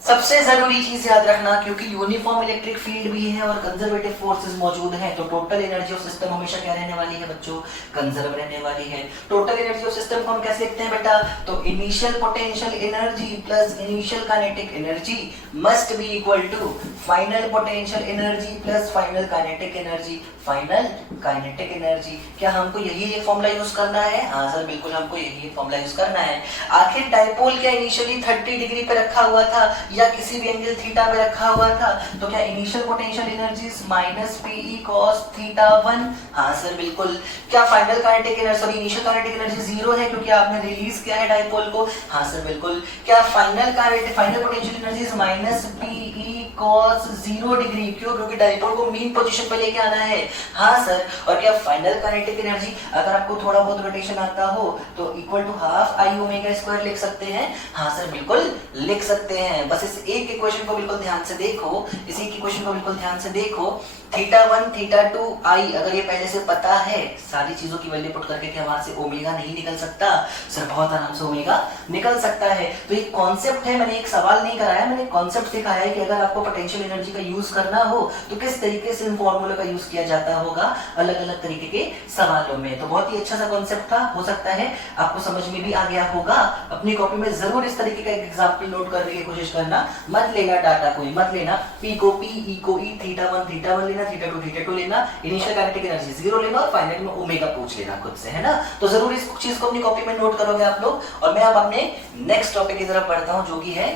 सबसे जरूरी चीज याद रखना, क्योंकि यूनिफॉर्म इलेक्ट्रिक फील्ड भी है और कंजर्वेटिव फोर्सेस मौजूद हैं, तो टोटल एनर्जी ऑफ सिस्टम हमेशा क्या रहने वाली है बच्चों? कंजर्व रहने वाली है। टोटल एनर्जी ऑफ सिस्टम को हम कैसे लिखते हैं बेटा? तो initial potential energy plus initial kinetic energy must be equal to final potential energy plus final kinetic energy, final kinetic energy. क्या हमको यही फॉर्मूला यूज करना है? हाँ सर बिल्कुल हमको यही फॉर्मूला यूज करना है। आखिर डाइपोल क्या इनिशियली 30 डिग्री पे रखा हुआ था या किसी भी एंगल थीटा पे रखा हुआ था? तो क्या initial potential energy minus PE cos theta 1? हाँ सर बिल्कुल। क्या final kinetic energy sorry initial kinetic energy zero है क्योंकि आपने रिलीज किया है डाइपोल को? हाँ सर बिल्कुल। क्या final potential energy minus PE cos 0 degree? क्यों? क्योंकि डाइपोल को मीन पोजीशन पे लेके आना है। हाँ सर। और क्या फाइनल काइनेटिक एनर्जी अगर आपको थोड़ा बहुत रोटेशन आता हो तो equal to half I omega square लिख सकते हैं? हाँ सर बिल्कुल लिख सकते हैं। बस इस एक इक्वेशन को बिल्कुल ध्यान से देखो, इसी इक्वेशन को बिल्कुल ध्यान से देखो। थीटा 1 थीटा 2 आई अगर ये पहले से पता है, सारी चीजों की वैल्यू पुट करके क्या वहां से ओमेगा नहीं निकल सकता? सर बहुत आराम से ओमेगा निकल सकता है। तो एक कॉन्सेप्ट है, मैंने एक सवाल नहीं कराया, मैंने कॉन्सेप्ट सिखाया है कि अगर आपको पोटेंशियल एनर्जी का यूज करना हो तो किस तरीके से इन फॉर्मूले का यूज किया जाता होगा अलग अलग तरीके के सवालों में। तो बहुत ही अच्छा सा कॉन्सेप्ट था, हो सकता है आपको समझ में भी आ गया होगा। अपनी कॉपी में जरूर इस तरीके का एग्जाम्पल नोट करने की कोशिश करना, मत लेना डाटा कोई मत लेना, पी को पी, ई को ई, थीटा 1 लेना, थीटा 2 लेना, इनिशियल काइनेटिक एनर्जी 0 लेना और फाइनल में ओमेगा पूछ लेना खुद से, है ना। तो जरूर इस चीज को अपनी कॉपी में नोट करोगे आप लोग। और मैं अब अपने नेक्स्ट टॉपिक की तरफ बढ़ता हूं जो कि है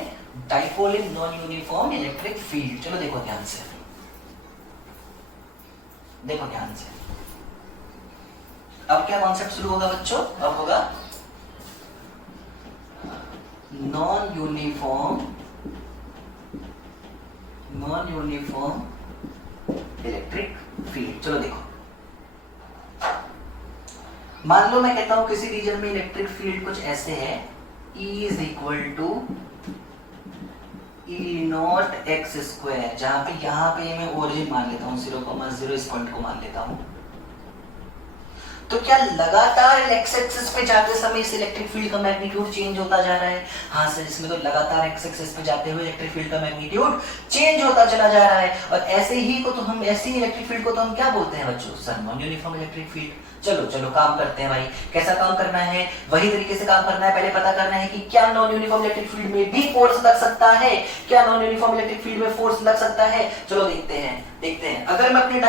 dipole in non uniform electric field. चलो देखो ध्यान से, देखो ध्यान से। अब क्या कॉन्सेप्ट शुरू होगा बच्चों? अब होगा नॉन यूनिफॉर्म इलेक्ट्रिक फील्ड। चलो देखो, मान लो मैं कहता हूं किसी रीजन में इलेक्ट्रिक फील्ड कुछ ऐसे है, E is equal to E naught x square, जहां पे यहां पे मैं ओरिजिन मान लेता हूं 0,0 इस पॉइंट को मान लेता हूं। तो क्या लगातार एक्स एक्सिस पे जाते समय इस इलेक्ट्रिक फील्ड का मैग्नीट्यूड चेंज होता जा रहा है? हाँ सर, इसमें तो लगातार एक्स एक्सिस पे जाते हुए इलेक्ट्रिक फील्ड का मैग्नीट्यूड चेंज होता चला जा रहा है। और ऐसे ही को तो हम ऐसी इलेक्ट्रिक फील्ड को तो हम क्या बोलते हैं बच्चों? Sir non uniform electric field. चलो चलो काम करते हैं भाई। कैसा काम करना है? वही तरीके से काम करना है। पहले पता करना है कि क्या नॉन यूनिफॉर्म इलेक्ट्रिक फील्ड में भी फोर्स लग सकता है? क्या नॉन यूनिफॉर्म इलेक्ट्रिक फील्ड में फोर्स लग सकता है? चलो देखते हैं। अगर मैं अपने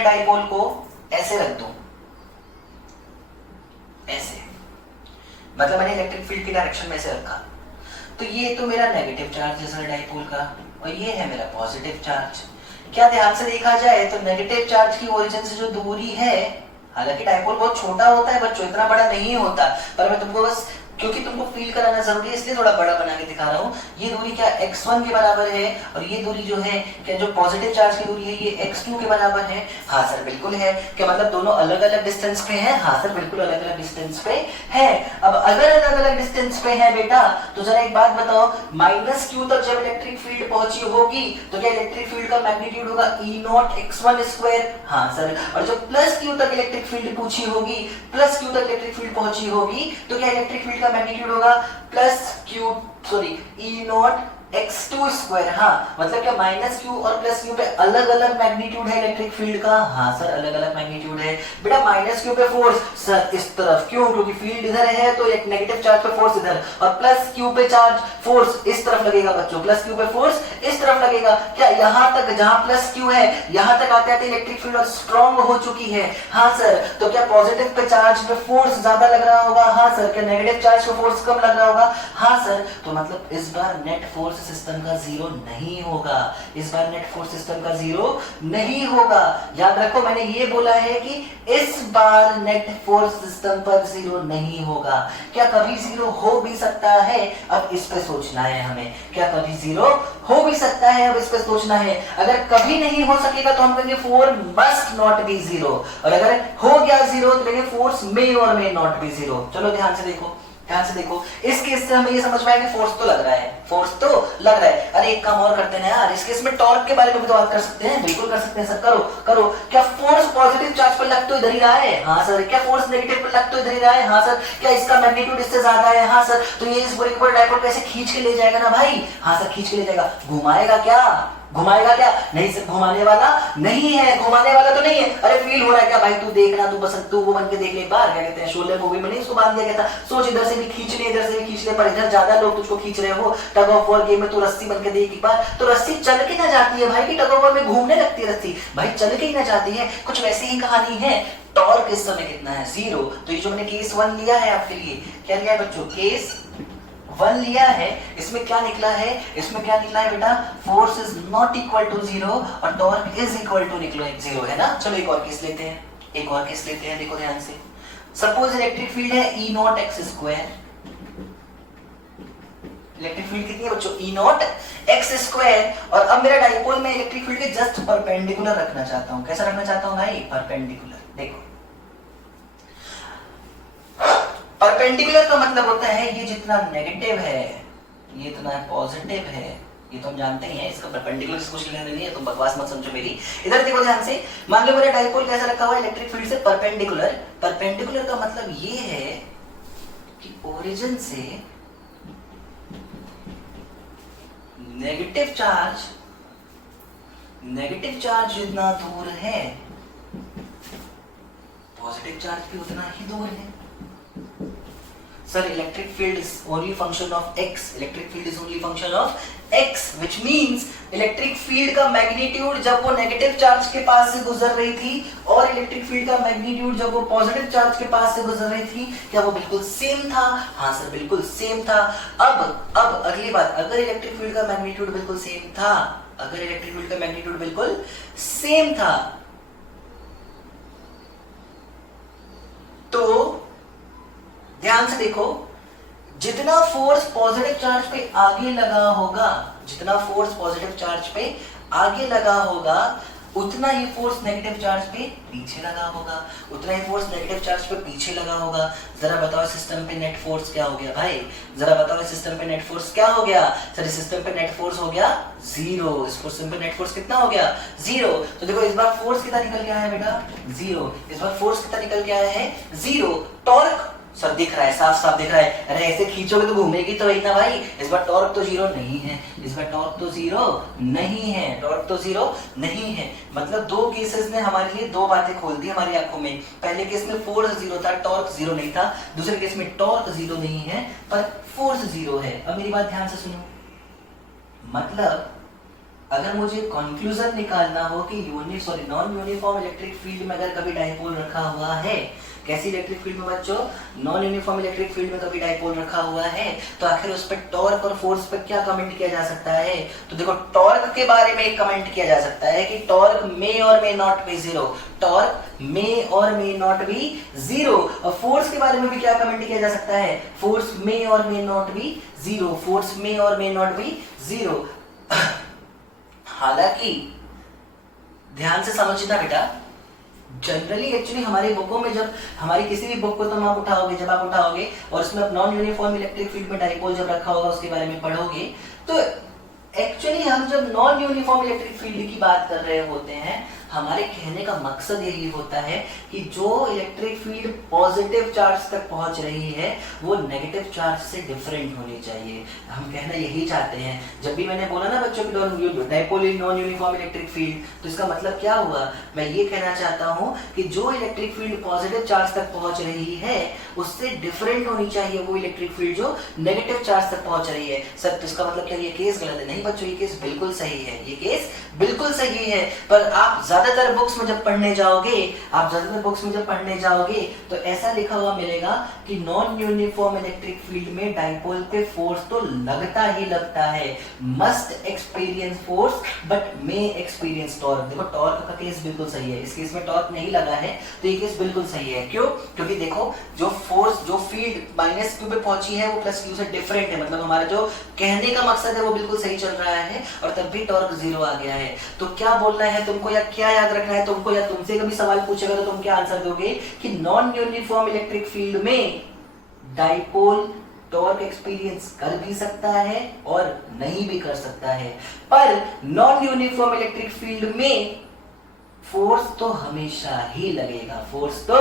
डाइपोल को ऐसे रख दूं, ऐसे, मतलब मैंने इलेक्ट्रिक फील्ड की डायरेक्शन में ऐसे रखा, तो ये तो मेरा नेगेटिव चार्ज है सर डाइपोल का, और ये है मेरा पॉजिटिव चार्ज। क्या ध्यान से देखा जाए तो नेगेटिव चार्ज की ओरिजिन से जो दूरी है, हालांकि डाइपोल बहुत छोटा होता है बच्चों, इतना बड़ा नहीं होता, पर मैं तुमको बस क्योंकि तुमको फील कराना जरूरी है इसलिए थोड़ा बड़ा बना के दिखा रहा हूँ। ये दूरी क्या x1 के बराबर है और ये दूरी जो है क्या जो पॉजिटिव चार्ज की दूरी है ये x2 के बराबर है। हाँ सर बिल्कुल है। क्या मतलब दोनों अलग अलग डिस्टेंस पे है? हाँ सर बिल्कुल अलग अलग डिस्टेंस पे है। अब अगर अलग अलग डिस्टेंस पे है बेटा तो जरा एक बात बताओ, -q तक जब इलेक्ट्रिक फील्ड पहुंची होगी तो क्या इलेक्ट्रिक फील्ड का मैग्नीट्यूड होगा E0x1²? हाँ सर। और जब +q तक इलेक्ट्रिक फील्ड पहुंची होगी, +q तक इलेक्ट्रिक फील्ड पहुंची होगी तो क्या इलेक्ट्रिक फील्ड का मैग्नीट्यूड होगा E0x2²। हाँ मतलब क्या -q और +q पे अलग अलग मैग्नीट्यूड है इलेक्ट्रिक फील्ड का? हाँ सर अलग अलग मैग्नीट्यूड है। बेटा -q पे फोर्स सर इस तरफ, क्यों? क्योंकि फील्ड इधर है तो एक नेगेटिव चार्ज पे फोर्स इधर, और +q पे चार्ज फोर्स इस तरफ लगेगा बच्चों, +q पे फोर्स इस तरफ लगेगा। क्या यहाँ तक जहाँ +q है यहाँ तक आते आते इलेक्ट्रिक फील्ड और स्ट्रॉन्ग हो चुकी है? हाँ सर। तो क्या पॉजिटिव पे चार्ज पे फोर्स ज्यादा लग रहा होगा? हाँ सर। क्या नेगेटिव चार्ज पे फोर्स कम लग रहा होगा? हाँ सर। तो मतलब इस बार नेट फोर्स सिस्टम का जीरो नहीं होगा, इस बार नेट फोर्स सिस्टम का जीरो नहीं होगा। याद रखो मैंने ये बोला है कि इस बार नेट फोर्स सिस्टम पर जीरो नहीं होगा। क्या कभी जीरो हो भी सकता है? अब इस पे सोचना है हमें। क्या कभी जीरो हो भी सकता है? अब इस पे सोचना है। अगर कभी नहीं हो सकेगा तो हम कहेंगे force must not be zero, और अगर हो गया जीरो तो कहेंगे force may or may not be zero. चलो ध्यान से देखो, ध्यान से देखो। इस केस से हमें ये समझ में आया कि फोर्स तो लग रहा है, फोर्स तो लग रहा है। अरे एक काम और करते हैं यार, इस केस में टॉर्क के बारे में भी तो बात कर सकते हैं। बिल्कुल कर सकते हैं सर, करो करो। क्या फोर्स पॉजिटिव चार्ज पर लग तो इधर ही रहा है? हाँ सर। क्या फोर्स नेगेटिव पर लग तो इधर ही रहा है? हाँ सर। क्या इसका मैग्नीट्यूड इससे ज्यादा है? हाँ सर। तो ये इस बोरे के ऊपर डायपोल कैसे खींच के ले जाएगा ना भाई? हाँ सर खींच के ले जाएगा। घुमाएगा क्या? घुमाएगा क्या? नहीं सर घुमाने वाला नहीं है, घुमाने वाला तो नहीं है। अरे फील हो रहा है क्या भाई? तू देखना, तू बस तू वो बन के देख ले एक बार। क्या कहते हैं शोले मूवी में नहीं उसको बांध दिया गया था, सोच इधर से भी खींच ले इधर से भी खींच ले, पर इधर ज्यादा लोग तुझको खींच रहे हो। टग ऑफ वॉर गेम में तू रस्सी बन के देख एक बार, तो रस्सी चल के ना जाती है भाई, कि टग ऑफ वॉर में घूमने लगती है रस्सी भाई, चल के ही ना जाती है। कुछ वैसी ही कहानी है। टॉर्क इस समय कितना है? जीरो। तो ये जो मैंने केस 1 लिया है आपके लिए, क्या लिया है बच्चों? केस 1 लिया है। इसमें क्या निकला है? इसमें क्या निकला है बेटा? Force is not equal to zero और टॉर्क इज इक्वल टू निकलो जीरो, है ना। चलो एक और केस लेते हैं, एक और केस लेते हैं। देखो ध्यान से, सपोज इलेक्ट्रिक फील्ड है E0x²। इलेक्ट्रिक फील्ड कितनी है बच्चों? E0x²। और अब मेरा डाइपोल में इलेक्ट्रिक फील्ड के जस्ट परपेंडिकुलर रखना चाहता हूं। कैसा रखना चाहता हूं भाई? परपेंडिकुलर। देखो परपेंडिकुलर का मतलब होता है ये जितना नेगेटिव है ये इतना पॉजिटिव है, ये तो हम जानते ही हैं। इसका परपेंडिकुलर से कुछ लेना नहीं है, तुम बकवास मत समझो मेरी। इधर देखो ध्यान से, मान लो मेरा डाइपोल कैसा रखा हुआ है इलेक्ट्रिक फील्ड से परपेंडिकुलर। परपेंडिकुलर का मतलब ये है कि ओरिजिन से नेगेटिव चार्ज जितना दूर है पॉजिटिव चार्ज भी उतना ही दूर है। Sir, electric field is only function of x. Electric field is only function of x, which means electric field का magnitude जब वो negative charge के पास से गुजर रही थी और electric field का magnitude जब वो positive charge के पास से गुजर रही थी, क्या वो बिल्कुल सेम था? हाँ सर बिल्कुल सेम था। अब अगली बात, अगर electric field का magnitude बिल्कुल सेम था, अगर electric field का magnitude बिल्कुल सेम था तो ध्यान से देखो, जितना फोर्स पॉजिटिव चार्ज पे आगे लगा होगा, जितना फोर्स पॉजिटिव चार्ज पे आगे लगा होगा उतना ही फोर्स नेगेटिव चार्ज पे पीछे लगा होगा, उतना ही फोर्स नेगेटिव चार्ज पे पीछे लगा होगा। जरा बताओ सिस्टम पे नेट फोर्स क्या हो गया भाई? जरा बताओ सिस्टम पे नेट फोर्स क्या हो गया? सर सिस्टम पे नेट फोर्स हो गया जीरो। इस सिस्टम पे नेट फोर्स कितना हो गया? जीरो। तो देखो इस बार फोर्स कितना निकल के आया है बेटा? जीरो। इस बार फोर्स कितना निकल के आया है? जीरो। टॉर्क सर दिख रहा है, साफ साफ दिख रहा है। अरे ऐसे खींचोगे तो घूमेगी तो वही ना भाई। इस बार टॉर्क तो जीरो नहीं है, इस बार टॉर्क तो जीरो नहीं है, टॉर्क तो जीरो नहीं है। मतलब दो केसेस ने हमारे लिए दो बातें खोल दी हमारी आंखों में। पहले केस में फोर्स जीरो था, टॉर्क जीरो नहीं था। दूसरे केस में टॉर्क जीरो नहीं है पर फोर्स जीरो है। अब मेरी बात ध्यान से सुनो, मतलब अगर मुझे कंक्लूजन निकालना हो कि नॉन यूनिफॉर्म इलेक्ट्रिक फील्ड में अगर कभी डाइपोल रखा हुआ है, कैसी इलेक्ट्रिक फील्ड में बच्चों, नॉन यूनिफॉर्म इलेक्ट्रिक फील्ड में कभी डाइपोल रखा हुआ है, तो आखिर उस पर टॉर्क और फोर्स पर क्या कमेंट किया जा सकता है? तो देखो टॉर्क के बारे में एक कमेंट किया जा सकता है कि torque may or may not be zero, torque may or may not be zero. और फोर्स के बारे में भी क्या कमेंट किया जा सकता है? Force may or may not be zero, force may or may not be zero. हालांकि ध्यान से समझना बेटा, जनरली एक्चुअली हमारी बुकों में, जब हमारी किसी भी बुक को तुम आप उठाओगे, जब आप उठाओगे और उसमें नॉन यूनिफॉर्म इलेक्ट्रिक फील्ड में डाइपोल जब रखा होगा उसके बारे में पढ़ोगे, तो एक्चुअली हम जब नॉन यूनिफॉर्म इलेक्ट्रिक फील्ड की बात कर रहे होते हैं, हमारे कहने का मकसद यही होता है कि जो इलेक्ट्रिक फील्ड पॉजिटिव चार्ज तक पहुंच रही है वो नेगेटिव चार्ज से डिफरेंट होनी चाहिए। हम कहना यही चाहते हैं। जब भी मैंने बोला ना बच्चों की dipole non uniform electric field, तो इसका मतलब क्या हुआ? मैं ये कहना चाहता हूं कि जो इलेक्ट्रिक फील्ड पॉजिटिव चार्ज तक पहुंच रही है उससे डिफरेंट होनी चाहिए वो इलेक्ट्रिक फील्ड जो नेगेटिव चार्ज तक पहुंच रही है। सर तो इसका मतलब क्या ये केस गलत है? नहीं बच्चों, ये केस बिल्कुल सही है, ये केस बिल्कुल सही है। पर आप ज्यादातर बुक्स में जब पढ़ने जाओगे तो ऐसा लिखा हुआ मिलेगा कि नॉन यूनिफॉर्म इलेक्ट्रिक फील्ड में डाइपोल पे फोर्स तो लगता ही लगता है, must experience force but may experience torque. देखो टॉर्क का केस बिल्कुल सही है, इस केस में टॉर्क नहीं लगा है तो ये केस बिल्कुल सही है। क्यों? क्योंकि देखो जो फोर्स, जो फील्ड -q पे पहुंची है वो +q से डिफरेंट है, मतलब हमारा जो कहने का मकसद है वो बिल्कुल सही चल रहा है और तब भी टॉर्क 0 आ गया है। तो क्या बोलना है तुमको, या क्या याद रखना है तुमको, या तुमसे कभी सवाल पूछेगा तो तुम क्या आंसर दोगे कि नॉन यूनिफॉर्म इलेक्ट्रिक फील्ड में डाइपोल टॉर्क एक्सपीरियंस कर भी सकता है और नहीं भी कर सकता है, पर नॉन यूनिफॉर्म इलेक्ट्रिक फील्ड में फोर्स तो हमेशा ही लगेगा, फोर्स तो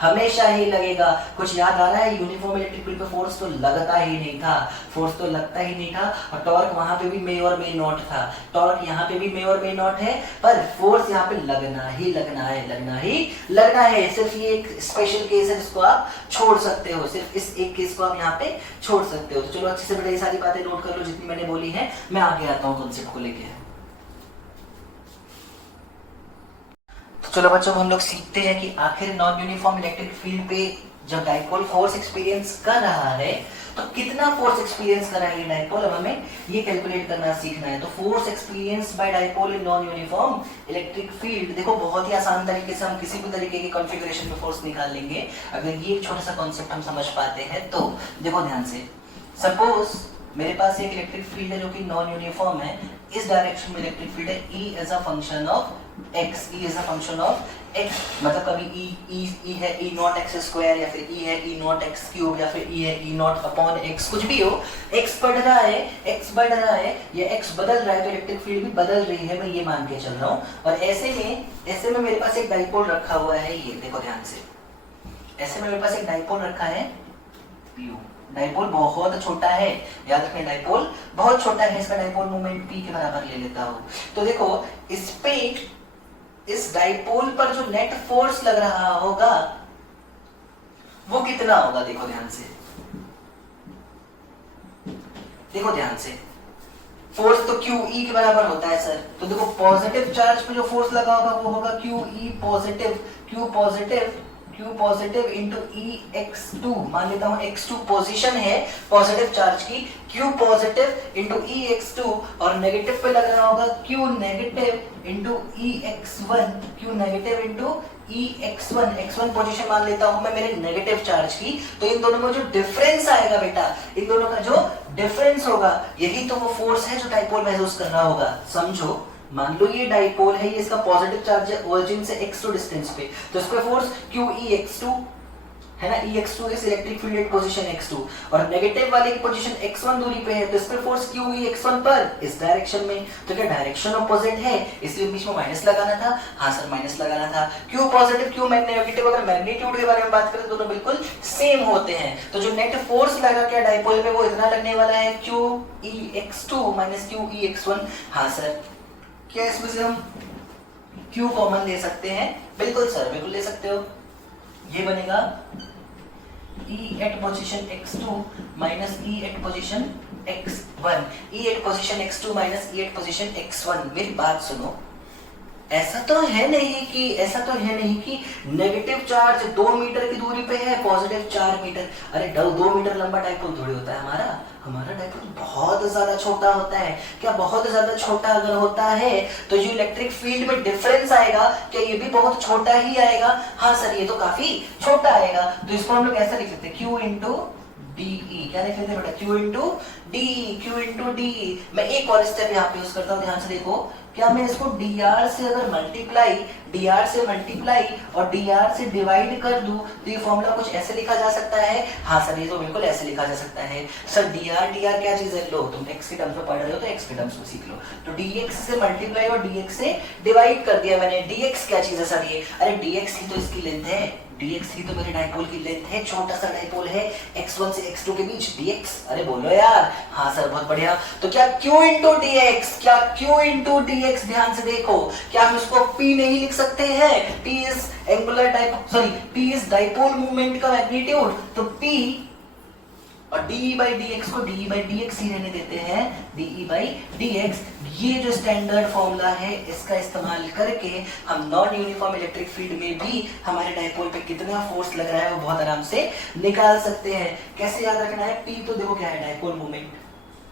हमेशा ही लगेगा। कुछ याद आ रहा है? यूनिफॉर्म इलेक्ट्रिक फील्ड पे फोर्स तो लगता ही नहीं था, फोर्स तो लगता ही नहीं था, और टॉर्क वहां पे भी मे और मे नॉट था, टॉर्क यहाँ पे भी मे और मे नॉट है, पर फोर्स यहाँ पे लगना ही लगना है, लगना ही लगना है। सिर्फ ये एक स्पेशल केस है जिसको आप छोड़ सकते हो, सिर्फ इस एक केस को आप यहाँ पे छोड़ सकते हो। तो चलो अच्छे से बेटा ये सारी बातें नोट कर लो जितनी मैंने बोली है। मैं आगे आता हूँ कॉन्सेप्ट को लेके। चलो बच्चों हम लोग सीखते हैं कि आखिर नॉन यूनिफॉर्म इलेक्ट्रिक फील्ड पे जब डाइपोल फोर्स एक्सपीरियंस कर रहा है तो कितना फोर्स एक्सपीरियंस कर रहा है डाइपोल, अब हमें ये कैलकुलेट करना सीखना है। तो force experience bye dipole in non uniform electric field, देखो बहुत ही आसान तरीके से हम किसी भी तरीके की कॉन्फ़िगरेशन में फोर्स निकाल लेंगे अगर ये एक छोटा सा कॉन्सेप्ट हम समझ पाते हैं तो। देखो ध्यान से, सपोज मेरे पास एक इलेक्ट्रिक फील्ड है जो कि नॉन यूनिफॉर्म है, इस डायरेक्शन में इलेक्ट्रिक फील्ड है, E as a function of x, E as a function of x, मतलब कभी E है E नॉट x स्क्वायर, या फिर E है E नॉट x क्यूब, या फिर E है E नॉट अपॉन x, कुछ भी हो, x बढ़ रहा है, x बढ़ रहा है, या x बदल रहा है तो इलेक्ट्रिक फील्ड भी बदल रही है, मैं ये मान के चल रहा हूँ। और ऐसे में मेरे पास एक डाइपोल रखा हुआ है, ये देखो ध्यान से, ऐसे में मेरे पास एक डाइपोल रखा है P, डाइपोल बहुत छोटा है, याद रखना डाइपोल बहुत छोटा है, इसका डाइपोल मोमेंट p के बराबर ले लेता हूं। तो देखो इस पे, इस डाइपोल पर जो नेट फोर्स लग रहा होगा वो कितना होगा? देखो ध्यान से, देखो ध्यान से, फोर्स तो QE के बराबर होता है सर। तो देखो पॉजिटिव चार्ज पे जो फोर्स लगा होगा वो होगा QE positive, Q positive into EX2, मान लेता हूं X2 पोजीशन है पॉजिटिव चार्ज की, Q पॉजिटिव इंटू EX2, और नेगेटिव पे लग रहा होगा Q negative into EX1, Q negative into EX1, X1 position मान लेता हूं मैं मेरे नेगेटिव चार्ज की। तो इन दोनों में जो डिफरेंस आएगा बेटा, इन दोनों का जो डिफरेंस होगा यही तो वो फोर्स है जो डाइपोल महसूस कर रहा होगा। समझो, मान लो ये डाइपोल है, ये इसका पॉजिटिव चार्ज है ओरिजिन से x2 डिस्टेंस पे, तो इस पे फोर्स QEX2 है ना, EX2 इस electric field at position x2, और नेगेटिव वाले की पोजीशन x1 दूरी पे है तो इस पे फोर्स QEX1 पर इस डायरेक्शन में। तो क्या डायरेक्शन ऑपोजिट है इसलिए बीच में माइनस लगाना था? हाँ सर माइनस लगाना था। Q पॉजिटिव Q नेगेटिव, अगर मैग्नीट्यूड के बारे में बात करें तो दोनों बिल्कुल सेम होते हैं। तो जो नेट फोर्स लगा क्या डाइपोल पे वो इतना लगने वाला है QEX2 माइनस QEX1। हाँ सर, क्या इसमें से हम Q कॉमन ले सकते हैं? बिल्कुल सर, बिल्कुल ले सकते हो। ये बनेगा E at position x2 minus E at position x1, E8 position x2 minus E8 position x1। मेरी बात सुनो, ऐसा तो है नहीं कि नेगेटिव चार्ज 2 मीटर की दूरी पे है, पॉजिटिव 4 मीटर। अरे 2 मीटर लंबा डाइपोल थोड़ी होता है हमारा डाइपोल बहुत ज्यादा छोटा होता है। क्या बहुत ज्यादा छोटा अगर होता है तो जो इलेक्ट्रिक फील्ड में डिफरेंस आएगा क्या ये भी बहुत छोटा ही आएगा? हाँ सर, ये तो काफी छोटा आएगा। तो इसको हम लोग ऐसा लिख सकते हैं, Q इंटू DE। क्या लिख लेते हैं बेटा? Q into DE। मैं एक और स्टेप यहाँ पे यूज करता हूँ, ध्यान से देखो। क्या मैं इसको dr से अगर मल्टीप्लाई और dr से डिवाइड कर दूं तो ये फॉर्मूला कुछ ऐसे लिखा जा सकता है? हाँ सर, ये तो बिल्कुल ऐसे लिखा जा सकता है। सर dr क्या चीज है? लो, तुम x के टर्म्स में पढ़ रहे हो तो x के टर्म्स में सीख लो। तो dx से मल्टीप्लाई और dx से डिवाइड कर दिया मैंने। dx क्या चीज है सर? ये अरे dx ही तो इसकी लेंथ है, dx ही तो मेरे डाइपोल की लेंथ है। छोटा सा डाइपोल है x1 से x2 के बीच, dx। अरे बोलो यार। हाँ सर, बहुत बढ़िया। तो क्या q इंटू dx, ध्यान से देखो, क्या हम इसको p नहीं लिख सकते हैं? p इज डाइपोल मूवमेंट का मैग्नीट्यूड। तो p और de by dx को de by dx ही रहने देते हैं, de by dx। ये जो स्टैंडर्ड फॉर्मूला है इसका इस्तेमाल करके हम नॉन यूनिफॉर्म इलेक्ट्रिक फील्ड में भी हमारे डाइपोल पे कितना फोर्स लग रहा है वो बहुत आराम से निकाल सकते हैं। कैसे याद रखना है? P तो देखो क्या है, डाइपोल मूवमेंट,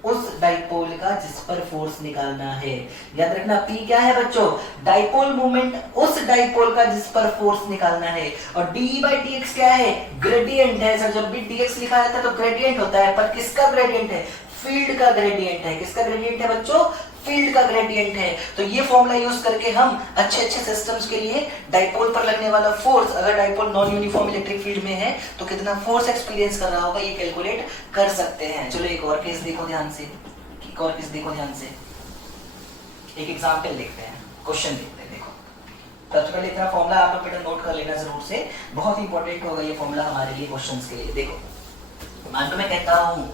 उस डाइपोल का जिस पर फोर्स निकालना है। याद रखना, P क्या है बच्चों? डाइपोल मूवमेंट, उस डाइपोल का जिस पर फोर्स निकालना है। और d by dx क्या है? ग्रेडियंट है। सर जब भी dx लिखा जाता है तो ग्रेडियंट होता है, पर किसका ग्रेडियंट है? फील्ड का ग्रेडियंट है। किसका ग्रेडियंट है बच्चों? फील्ड का ग्रेडियंट है। तो ये फॉर्मूला यूज करके हम अच्छे सिस्टम्स के लिए डाइपोल पर लगने वाला फोर्स, अगर dipole non uniform electric field में है तो कितना फोर्स एक्सपीरियंस कर रहा होगा ये कैलकुलेट कर सकते हैं। चलो एक और केस देखो ध्यान से, एक एग्जांपल देखते हैं, क्वेश्चन देखते हैं। देखो, सबसे पहले इतना फॉर्मूला आप लोग बेटा नोट कर लेना जरूर से, बहुत इंपॉर्टेंट होगा ये फॉर्मूला हमारे लिए क्वेश्चंस के लिए। देखो, मान लो मैं कहता हूं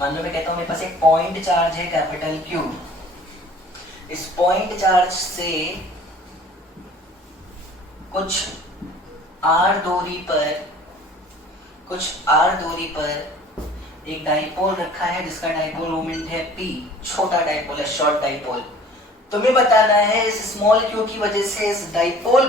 मेरे पास एक पॉइंट चार्ज है कैपिटल Q। इस पॉइंट चार्ज से कुछ r दूरी पर एक डाइपोल रखा है जिसका डाइपोल मोमेंट है P। छोटा डाइपोल है, शॉर्ट डाइपोल। तुम्हें बताना है इस स्मॉल q की वजह से इस डाइपोल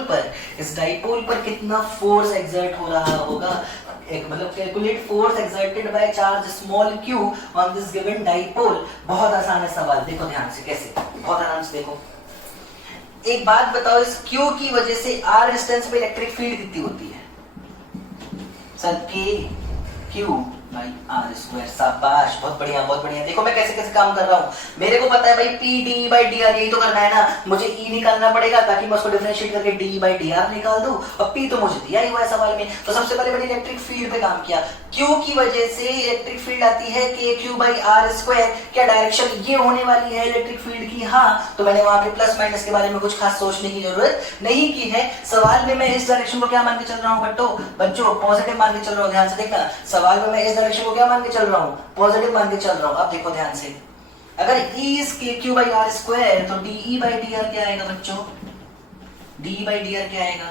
पर कितना फोर्स एक्सर्ट हो रहा होगा। एक मतलब calculate force exerted by charge small q on this given dipole. बहुत आसान है सवाल, देखो ध्यान से कैसे, बहुत आराम से देखो। एक बात बताओ, इस q की वजह से r डिस्टेंस पे इलेक्ट्रिक फील्ड कितनी होती है? सर q भाई आर स्क्वायर। शाबाश, बहुत बढ़िया। देखो मैं कैसे काम कर रहा हूँ। मेरे को पता है भाई P d by dr, यही तो करना है ना। मुझे E निकालना पड़ेगा ताकि मैं उसको डिफरेंशिएट करके d by dr निकाल दूं, और P तो मुझे दिया ही हुआ है सवाल में। तो सबसे पहले मैंने इलेक्ट्रिक फील्ड पे काम किया। Q की वजह से इलेक्ट्रिक फील्ड आती है kq by r स्क्वायर। क्या डायरेक्शन ये होने वाली है इलेक्ट्रिक फील्ड की? हाँ। तो मैंने वहां पे प्लस माइनस के बारे में कुछ खास सोचने की जरूरत नहीं की है। सवाल में मैं इस डायरेक्शन को क्या मान के चल रहा हूँ बच्चों? पॉजिटिव मान के चल रहा हूँ। ध्यान से देखना, सवाल में मैं इस डायरेक्शन को क्या मान के चल रहा हूँ? पॉजिटिव मान के चल रहा हूँ। अब देखो ध्यान से, अगर E is kq by r square तो de by dr क्या आएगा बच्चों? de by dr क्या आएगा?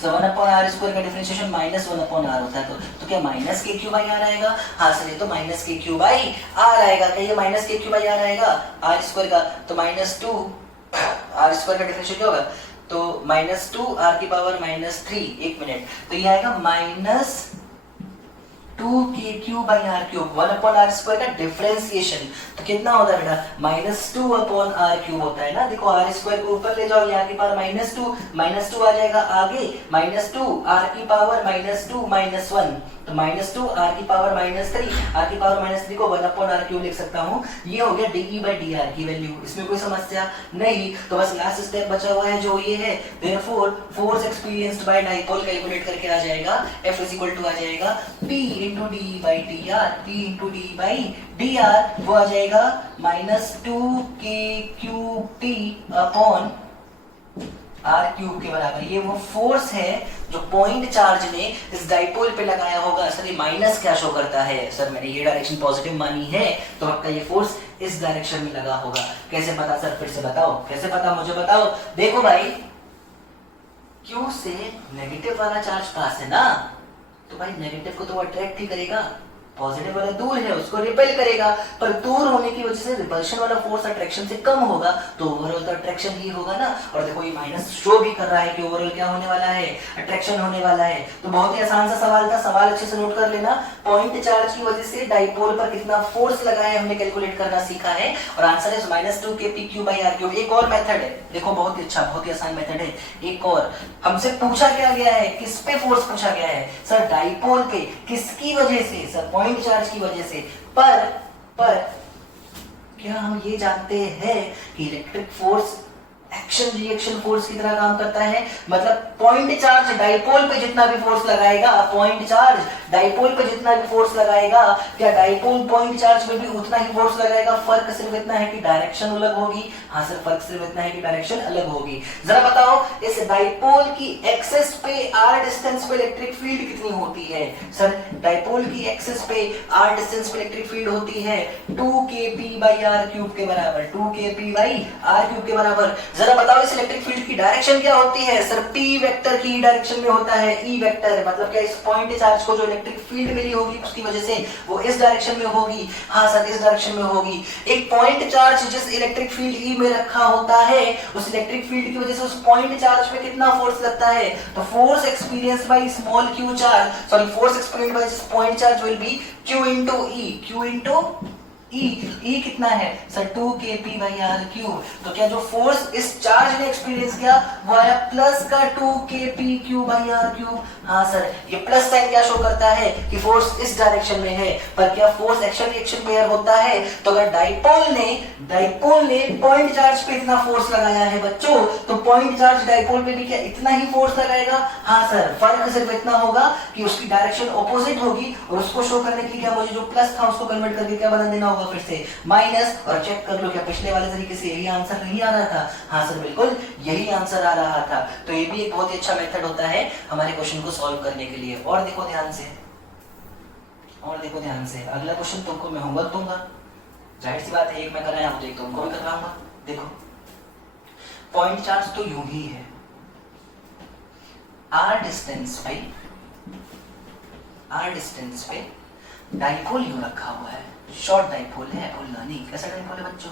So 1/r स्क्वायर का डिफरेंशिएशन -1/r होता है। तो क्या माइनस kq by r आएगा? हाँ सर, ये तो माइनस kq by r आएगा। क्या ये माइनस kq by r आएगा r स्क्वायर का? तो -2 r स्क्वायर का डिफरेंशिएशन क्या होगा? तो -2 r की पावर -3। एक मिनट, तो ये आएगा -2kq by r cube. 1/r square का डिफरेंशिएशन तो कितना होता है बेटा? -2/r क्यूब होता है ना। देखो r स्क्वायर को ऊपर ले जाओ, यहाँ की पावर -2 आ जाएगा आगे, -2 r की पावर -2 -1, तो -2 r की पावर -3, r की पावर -3 को 1/r क्यूब लिख सकता हूँ। ये हो गया de by dr की वैल्यू। इसमें कोई समस्या नहीं। तो बस लास्ट स्टेप बचा हुआ है जो ये है, therefore force experienced bye dipole calculate करके आ जाएगा। F आ जाएगा P into d by dr, P into d by dr वो आ जाएगा -2kqp अपॉन r क्यूब के बराबर। ये वो फोर्स है जो पॉइंट चार्ज ने इस डाइपोल पे लगाया होगा। सर ये माइनस क्या शो करता है? सर मैंने ये डायरेक्शन पॉजिटिव मानी है तो आपका ये फोर्स इस डायरेक्शन में लगा होगा। कैसे पता सर? फिर से बताओ, कैसे पता मुझे बताओ। देखो भाई, Q से नेगेटिव वाला चार्ज पास है ना, तो भाई नेगेटिव को तो अट्रैक्ट ही करेगा। पॉजिटिव वाला दूर है उसको रिपेल करेगा, पर दूर होने की वजह से रिपल्शन वाला फोर्स अट्रैक्शन से कम होगा, तो ओवरऑल तो अट्रैक्शन ही होगा ना। और देखो ये माइनस शो भी कर रहा है कि ओवरऑल क्या होने वाला है, अट्रैक्शन होने वाला है। तो बहुत ही आसान सा सवाल था, सवाल अच्छे से नोट कर लेना। पॉइंट चार्ज की वजह से डाइपोल पर कितना फोर्स लगा है हमने कैलकुलेट करना सीखा है, और आंसर इज -2 kpq/r3। एक और मेथड है, देखो बहुत ही अच्छा, बहुत ही आसान मेथड है। एक और हमसे पूछा क्या गया है, किस पे फोर्स पूछा गया है सर, डाइपोल पे। किसकी वजह से सर, पॉइंट चार्ज की वजह से। पर क्या हम ये जानते हैं कि electric force action reaction force की तरह काम करता है? मतलब पॉइंट चार्ज डाइपोल पे जितना भी फोर्स लगाएगा, पॉइंट चार्ज डाइपोल पे जितना भी फोर्स लगाएगा, क्या डाइपोल पॉइंट चार्ज पे भी उतना ही फोर्स लगाएगा? फर्क सिर्फ इतना है कि डायरेक्शन अलग होगी। हाँ सर, फर्क सिर्फ इतना है कि डायरेक्शन अलग होगी। जरा बताओ इस डाइपोल की एक्सिस पे आर डिस्टेंस पे इलेक्ट्रिक फील्ड कितनी होती है? सर डाइपोल की एक्सिस पे आर डिस्टेंस पे इलेक्ट्रिक फील्ड होती है 2kp/r³ के बराबर, 2kp/r³ के बराबर। जरा बताओ इस इलेक्ट्रिक फील्ड की डायरेक्शन क्या होती है? सर p वेक्टर की डायरेक्शन में होता है, e वेक्टर। मतलब क्या इस पॉइंट चार्ज को जो इलेक्ट्रिक फील्ड मिली होगी उसकी वजह से वो इस डायरेक्शन में होगी। हाँ सर, इस डायरेक्शन में होगी। एक पॉइंट चार्ज जिस इलेक्ट्रिक फील्ड e में रखा होता है, उस इलेक्ट्रिक फील्ड की वजह से उस पॉइंट चार्ज पे कितना फोर्स लगता है? तो force experienced by small q charge, sorry force experienced by point charge will be q into e, q into E कितना है सर? 2kp/r³। तो क्या जो फोर्स इस चार्ज ने एक्सपीरियंस किया वो आया प्लस का 2kpq/r³। हाँ सर, ये प्लस साइन क्या शो करता है कि फोर्स इस डायरेक्शन में है। पर क्या फोर्स एक्शन रिएक्शन पेयर होता है? तो अगर डाइपोल ने पॉइंट चार्ज पे इतना फोर्स लगाया है बच्चों, तो पॉइंट चार्ज डाइपोल पे भी क्या इतना ही फोर्स लगाएगा? हाँ सर, फर्क सिर्फ इतना होगा कि उसकी डायरेक्शन ऑपोजिट होगी, और उसको शो करने के लिए क्या मुझे जो प्लस था उसको कन्वर्ट करके क्या बना देना होगा फिर से माइनस। और चेक कर लो क्या पिछले वाले तरीके से यही आंसर नहीं आ रहा था? हाँ सर, बिल्कुल यही आंसर आ रहा था। तो ये भी एक बहुत ही अच्छा मेथड होता है हमारे क्वेश्चन को सॉल्व करने के लिए। और देखो ध्यान से, अगला क्वेश्चन तुमको मैं होमवर्क दूंगा, जाहिर सी बात है, एक मैं कराया हूं तो एक तुमको भी करवाऊंगा। देखो पॉइंट चार्ज तो यूं ही है, आर डिस्टेंस पे डाइपोल यूं रखा हुआ है, शॉर्ट डाइपोल है, भूलना नहीं। कैसा डाइपोल है बच्चों?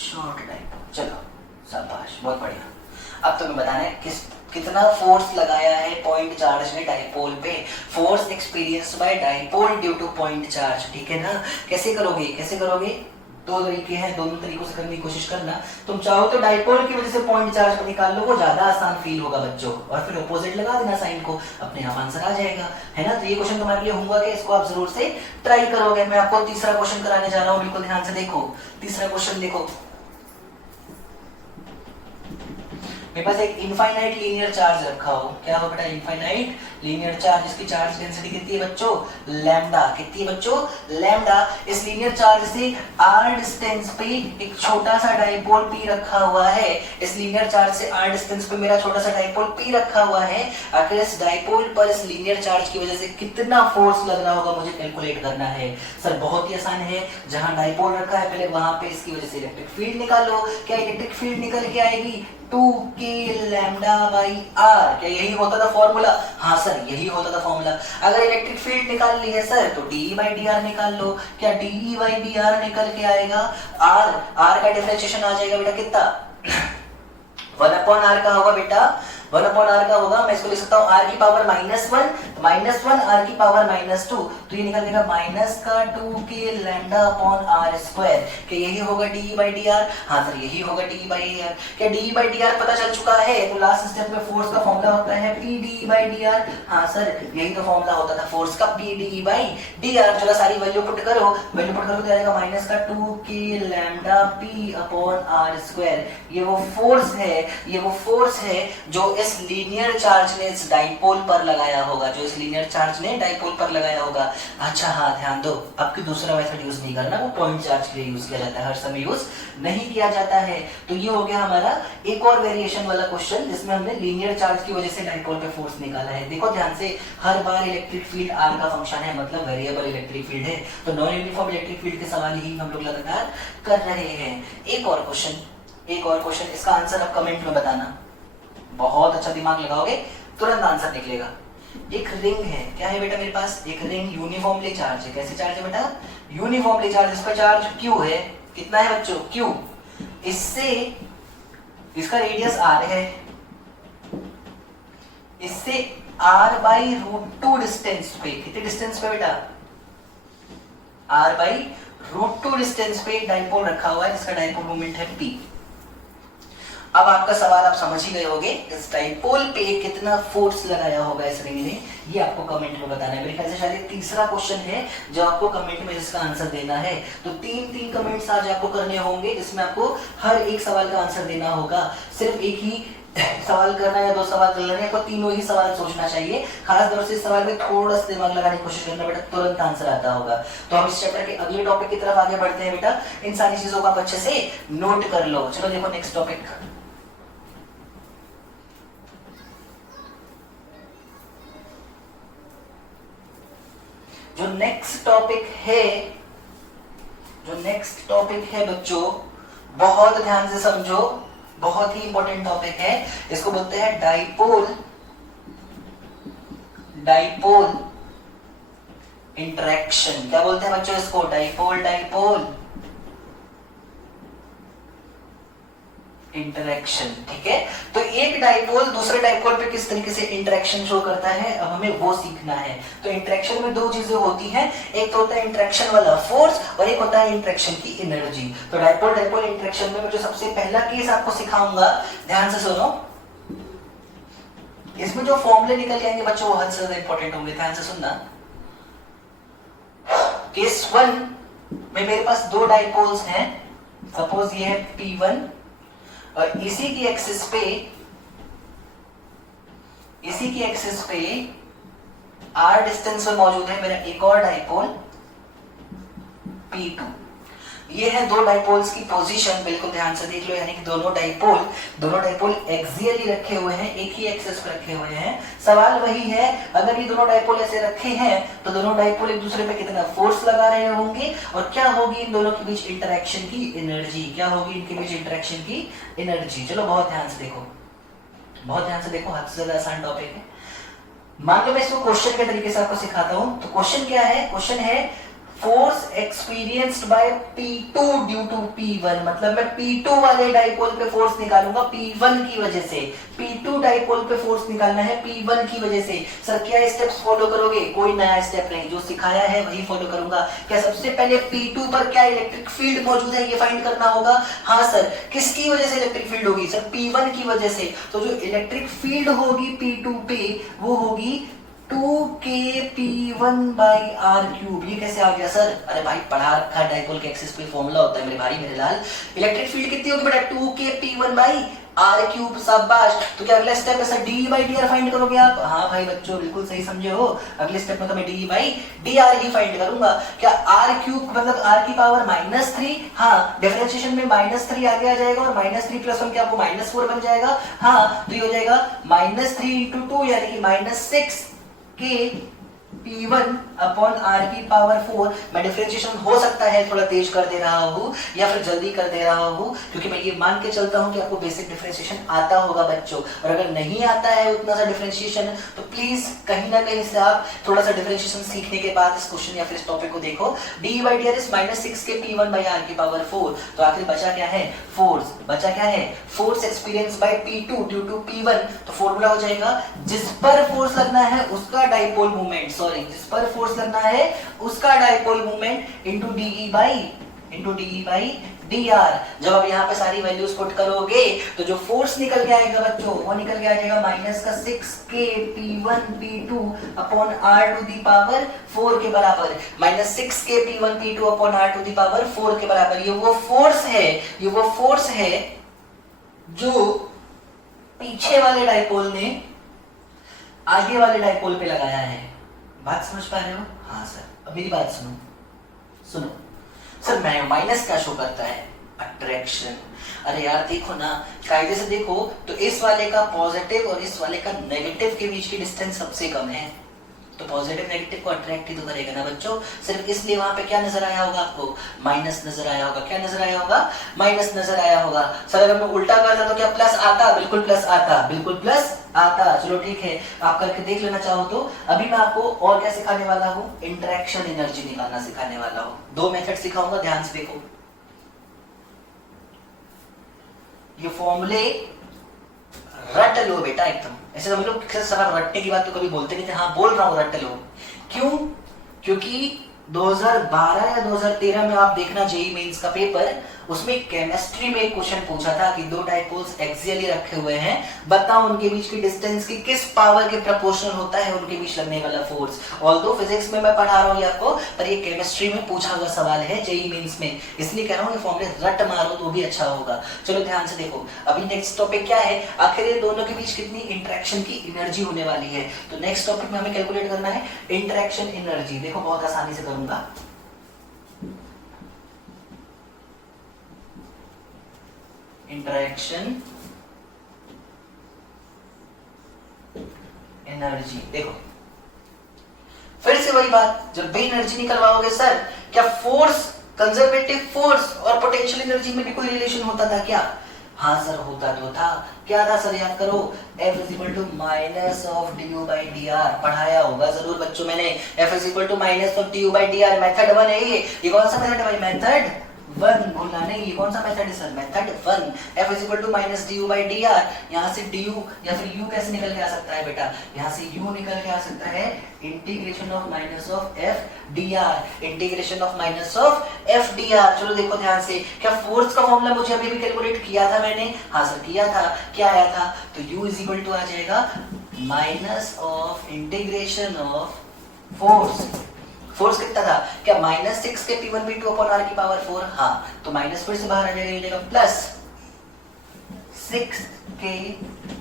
Short dipole. चलो शाबाश, बहुत बढ़िया। अब तुम्हें बताना है कितना फोर्स लगाया है पॉइंट चार्ज ने डाइपोल पे। Force experience bye dipole due two point charge, ठीक है ना? कैसे करोगे? दो तरीके हैं, दोनों तरीकों से करने की कोशिश करना। तुम चाहो तो डाइपोल की वजह से पॉइंट चार्ज को निकाल लो, वो ज्यादा आसान फील होगा बच्चों, और फिर अपोजिट लगा देना साइन को, अपने आप आंसर आ जाएगा, है ना? तो ये क्वेश्चन तुम्हारे लिए होमवर्क है, इसको आप जरूर से ट्राई करोगे। मैं आपको तीसरा क्वेश्चन कराने जा रहा हूँ, बिल्कुल ध्यान से देखो। तीसरा क्वेश्चन देखो, मेरे पास एक इनफाइनाइट लीनियर चार्ज रखा हो। क्या हो बेटा? इनफाइनाइट लीनियर चार्ज, जिसकी चार्ज डेंसिटी कितनी है बच्चों? लैम्डा। कितनी है बच्चों? लैम्डा। इस लीनियर चार्ज से आर डिस्टेंस पे एक छोटा सा डाइपोल पी रखा हुआ है। इस लीनियर चार्ज से आर डिस्टेंस पे मेरा छोटा सा डाइपोल पी रखा हुआ है। आखिर इस डाइपोल पर इस लीनियर चार्ज की वजह से कितना फोर्स लग रहा होगा मुझे कैलकुलेट करना है। सर बहुत ही आसान है, जहां डाइपोल रखा है पहले वहां पे इसकी वजह से इलेक्ट्रिक फील्ड निकालो। क्या इलेक्ट्रिक फील्ड निकल के आएगी? 2k λ/r। क्या यही होता था फॉर्मूला? हाँ सर, यही होता था फॉर्मूला। अगर इलेक्ट्रिक फील्ड निकाल ली है सर तो dE/dr निकाल लो। क्या dE/dr निकल के आएगा? r का डिफरेंशिएशन आ जाएगा बेटा कितना? 1/r का होगा बेटा, 1/r का होगा। मैं इसको लिख सकता हूँ r की पावर -1, -1 r की पावर -2, तो ये निकल देगा माइनस का 2k λ/r²। क्या यही होगा dE/dr? हाँ सर, यही होगा dE/dr। क्या dE/dr पता चल चुका है? तो लास्ट स्टेप में फोर्स का फॉर्मूला होता है PdE/dr। हाँ सर, यही तो फॉर्मूला होता था फोर्स का, PdE/dr। चलो सारी वैल्यू पुट करो तो आएगा माइनस का 2k λp/r²। ये वो फोर्स है जो इस लीनियर चार्ज ने इस डाइपोल पर लगाया होगा, अच्छा हाँ, ध्यान दो, अब की दूसरा मेथड यूज नहीं करना, वो पॉइंट चार्ज के लिए यूज किया जाता है, हर समय यूज नहीं किया जाता है। तो ये हो गया हमारा एक और वेरिएशन वाला क्वेश्चन, जिसमें हमने लीनियर चार्ज की वजह से डाइपोल पे फोर्स निकाला है। देखो ध्यान से, हर बार इलेक्ट्रिक फील्ड आर का फंक्शन है, मतलब वेरिएबल इलेक्ट्रिक फील्ड है, तो नॉन यूनिफॉर्म इलेक्ट्रिक फील्ड के सवाल ही हम लोग लगातार कर रहे हैं। एक और क्वेश्चन, इसका आंसर आप कमेंट में बताना। बहुत अच्छा दिमाग लगाओगे, तुरंत आंसर निकलेगा। एक रिंग है, क्या है बेटा मेरे पास, एक रिंग यूनिफॉर्मली चार्ज है। कैसे चार्ज है बेटा, यूनिफॉर्मली चार्ज। इसका चार्ज Q है, कितना है बच्चों, Q। इससे इसका रेडियस R है, इससे R/√2 डिस्टेंस पे, कितने डिस्टेंस पे बेटा, R/√2 डिस्टेंस पे डाइपोल रखा हुआ है जिसका डाइपोल मोमेंट है P। अब आपका सवाल आप समझ ही गए होंगे, इस डाइपोल पे कितना फोर्स लगाया होगा इस रिंग ने, ये आपको कमेंट में बताना है। मेरे ख्याल से शायद ये तीसरा क्वेश्चन है जो आपको कमेंट में इसका आंसर देना है। तो तीन कमेंट्स आज आपको करने होंगे जिसमें आपको हर एक सवाल का आंसर देना होगा। सिर्फ एक ही सवाल करना है या 2 सवाल करना है, आपको तीनों ही सवाल सोचना चाहिए। खास तौर से इस सवाल में थोड़ा सा दिमाग लगाने की कोशिश करना बेटा, तुरंत आंसर आता होगा। तो हम इस चैप्टर के अगले टॉपिक की तरफ आगे बढ़ते हैं बेटा। इन सारी चीजों को आप अच्छे से नोट कर लो। चलो देखो नेक्स्ट टॉपिक, जो नेक्स्ट टॉपिक है बच्चों, बहुत ध्यान से समझो, बहुत ही इंपॉर्टेंट टॉपिक है। इसको बोलते हैं डाइपोल इंटरेक्शन। क्या बोलते हैं बच्चों इसको, डाइपोल इंटरेक्शन। ठीक है, तो एक डाइपोल दूसरे डाइपोल पे किस तरीके से इंटरेक्शन शो करता है, अब हमें वो सीखना है। तो इंटरेक्शन में 2 चीजें होती हैं, एक तो होता है इंटरेक्शन वाला फोर्स और एक होता है इंटरेक्शन की एनर्जी। तो डाइपोल इंटरेक्शन में मैं जो सबसे पहला केस आपको सिखाऊंगा, ध्यान से सुनो। इसमें जो फॉर्मूले निकल के आएंगे बच्चों वो हद से ज्यादा इंपॉर्टेंट होंगे, ध्यान से सुनना। केस 1 में मेरे पास 2 डाइपोल्स हैं, सपोज ये है P1 और इसी की एक्सिस पे R डिस्टेंस में मौजूद है मेरा एक और डाइपोल P2। ये है 2 डाइपोल्स की पोजीशन, बिल्कुल ध्यान से देख लो। यानी कि दोनों डाइपोल एक्सियली रखे हुए हैं, एक ही एक्सिस पे रखे हुए हैं। सवाल वही है, अगर ये दोनों डाइपोल ऐसे रखे हैं तो दोनों डाइपोल एक दूसरे पे कितना फोर्स लगा रहे होंगे और क्या होगी इन दोनों के बीच इंटरेक्शन की एनर्जी, क्या होगी इनके बीच इंटरेक्शन की एनर्जी। चलो बहुत ध्यान से देखो, हद से ज्यादा आसान टॉपिक है। मान लो मैं इसको क्वेश्चन के तरीके से आपको सिखाता हूं। तो क्वेश्चन क्या है, क्वेश्चन है force experienced by P2 due to P1। मतलब मैं P2 वाले डाइपोल पे फोर्स निकालूंगा P1 की वजह से। P2 डाइपोल पे फोर्स निकालना है P1 की वजह से। सर क्या स्टेप्स फॉलो करोगे, कोई नया स्टेप नहीं, जो सिखाया है वही फॉलो करूंगा। क्या सबसे पहले P2 पर क्या इलेक्ट्रिक फील्ड मौजूद है ये फाइंड करना होगा। हाँ सर, किसकी वजह से इलेक्ट्रिक फील्ड होगी, सर P1 की वजह से। तो जो इलेक्ट्रिक फील्ड होगी P2 पे वो होगी 2kP1/r³। ये कैसे आ गया सर, अरे भाई पढ़ा रखा डाइपोल के एक्सिस पे फॉर्मूला होता है मेरे भाई मेरे लाल। इलेक्ट्रिक फील्ड कितनी होगी बेटा, 2kP1/r³। शाबाश। तो क्या अगला स्टेप है सर dE/dr फाइंड करोगे आप। हाँ भाई बच्चों बिल्कुल सही समझे हो, अगले स्टेप में तो मैं dE/dr ही फाइंड करूंगा। क्या r³ मतलब r की पावर -3, हाँ डिफरेंशिएशन में -3 आगे आ जाएगा और -3 + 1 क्या वो -4 बन जाएगा। हाँ तो ये हो जाएगा -3 × 2 यानी कि -6 P1/r⁴। मैं डिफरेंशिएशन हो सकता है थोड़ा तेज कर दे रहा हूँ या फिर जल्दी कर दे रहा हूँ, क्योंकि मैं ये मान के चलता हूँ कि आपको बेसिक डिफरेंशिएशन आता होगा बच्चों। और अगर नहीं आता है उतना सा डिफरेंशिएशन तो प्लीज कहीं ना कहीं से आप थोड़ा सा डिफरेंशिएशन सीखने के बाद इस क्वेश्चन या फिर इस टॉपिक को देखो। dE/dr is -6kP1/r⁴। तो आखिर बचा क्या है, force experience by P2 due to P1। तो फॉर्मूला हो जाएगा जिस पर फोर्स लगना है उसका डाइपोल मोमेंट, जिस पर फोर्स लगना है उसका डाइपोल मोमेंट इनटू dE/dr। जब आप यहाँ पे सारी वैल्यूज पुट करोगे तो जो फोर्स निकल के आएगा बच्चों वो निकल के आ जाएगा -6kP1P2/r⁴ के बराबर। -6kP1P2/r⁴ के बराबर। ये वो फोर्स है जो पीछे वाले डाइपोल ने आगे वाले डाइपोल पे लगाया है। बात समझ पा रहे हो। हाँ सर, अब मेरी बात सुनो सर, मैं माइनस क्या शो करता है, अट्रैक्शन। अरे यार देखो ना, कायदे से देखो तो इस वाले का पॉजिटिव और इस वाले का नेगेटिव के बीच की डिस्टेंस सबसे कम है। तो पॉजिटिव नेगेटिव को अट्रैक्ट ही तो करेगा ना बच्चों। सिर्फ इसलिए वहां पे क्या नजर आया होगा आपको, माइनस नजर आया होगा। क्या नजर आया होगा, माइनस नजर आया होगा। सर अगर मैं उल्टा करता तो क्या प्लस आता, बिल्कुल प्लस आता, बिल्कुल प्लस आता। चलो ठीक है, आप करके देख लेना चाहो तो। अभी मैं आपको और क्या सिखाने वाला हूँ, इंटरेक्शन एनर्जी निकालना सिखाने वाला हूँ। दो मेथड सिखाऊंगा, ध्यान से देखो। ये फॉर्मूले रट लो बेटा एकदम, ऐसे समझ लो सर रटने की बात तो कभी बोलते नहीं थे, हाँ बोल रहा हूं रट लो। क्यों, क्योंकि 2012 या 2013 में आप देखना जेईई मेंस का पेपर, उसमें केमिस्ट्री में एक क्वेश्चन पूछा था कि दो डाइपोल्स एक्सियली रखे हुए हैं, बताओ उनके बीच की डिस्टेंस की किस पावर के प्रोपोर्शनल होता है उनके बीच लगने वाला फोर्स। ऑल्दो फिजिक्स में मैं पढ़ा रहा हूँ आपको, पर ये केमिस्ट्री में पूछा हुआ सवाल है जेईई मेंस में, इसलिए कह रहा हूँ ये फॉर्मूले रट मारो तो भी अच्छा होगा। चलो ध्यान से देखो, अभी नेक्स्ट टॉपिक क्या है, आखिर ये दोनों के बीच कितनी इंटरेक्शन की एनर्जी होने वाली है। तो नेक्स्ट टॉपिक में हमें कैलकुलेट करना है इंटरेक्शन एनर्जी। देखो बहुत आसानी से करूंगा। इंटरेक्शन एनर्जी, देखो फिर से वही बात, जब भी एनर्जी निकलवाओगे सर, क्या फोर्स, कंजर्वेटिव फोर्स और पोटेंशियल एनर्जी में भी कोई रिलेशन होता था क्या? हाँ सर होता तो था। क्या था सर, याद करो, F is equal to minus of d by d r. पढ़ाया होगा जरूर बच्चों मैंने, F is equal to minus of d by d r. Method 1 है ये कौन सा मेथड है भाई, मेथड 1 भूलना नहीं, ये कौन सा मेथड है sir, method 1। F is equal to minus d by d r, यहाँ से डी या फिर u कैसे निकल के आ सकता है बेटा, यहाँ से u निकल के आ सकता है integration of minus of f dr, integration of minus of f dr। चलो देखो ध्यान से, क्या फोर्स का फॉर्मूला मुझे अभी भी कैलकुलेट किया था मैंने, हाँ सर किया था। क्या आया था, तो u इज इक्वल टू आ जाएगा minus of integration of force. Force कितना था, क्या माइनस 6 के P1 P2 अपॉन R की पावर 4, हाँ तो माइनस फिर से बाहर आ जाएगा, ये जाएगा प्लस 6 के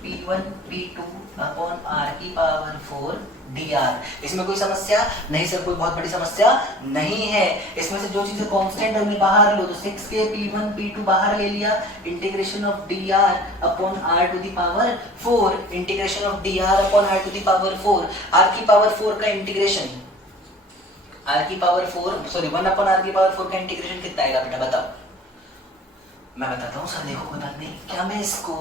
P1 P2 अपॉन R की पावर 4 dr। इसमें कोई समस्या नहीं सर, कोई बहुत बड़ी समस्या नहीं है। इसमें से जो चीजें कांस्टेंट है उन्हें बाहर लो, तो 6 के P1 P2 बाहर ले लिया, integration of dr upon R to the power 4, integration of dr upon R to the power 4, R की पावर 4 का इंटीग्रेशन, R की पावर 4 सॉरी 1 अपॉन R की पावर 4 का इंटीग्रेशन कितना आएगा बेटा बताओ। मैं बताता हूँ सर, देखो कोई बात नहीं, क्या मैं इसको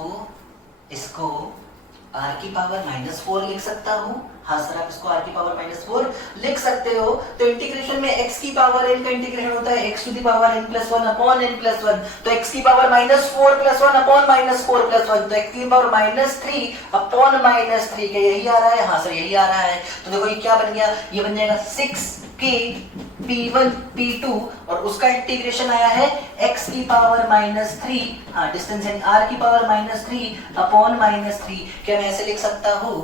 R की पावर -4 लिख सकता हूँ? हाँ सर आप इसको R की पावर -4 लिख सकते हो। तो इंटीग्रेशन में x की पावर n का इंटीग्रेशन होता है x to the power n plus 1 upon n plus 1, तो x की पावर -4 प्लस 1 अपॉन -4 प्लस 1, तो x की पावर -3 अपॉन -3, क्या यही आ रहा है? हाँ सर यही आ रहा है। तो देखो ये क्या बन गया, ये बन जाएगा 6 के P1 P2 और उसका इंटीग्रेशन आया है x की पावर -3, हाँ डिस्टेंस यानी r की पावर -3 अपॉन -3। क्या मैं ऐसे लिख सकता हूँ?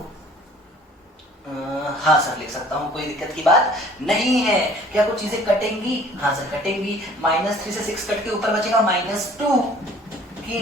हाँ सर लिख सकता हूँ, कोई दिक्कत की बात नहीं है। क्या कुछ चीजें कटेंगी? हाँ सर कटेंगी। -3 से 6 कट के ऊपर बचेगा -2 के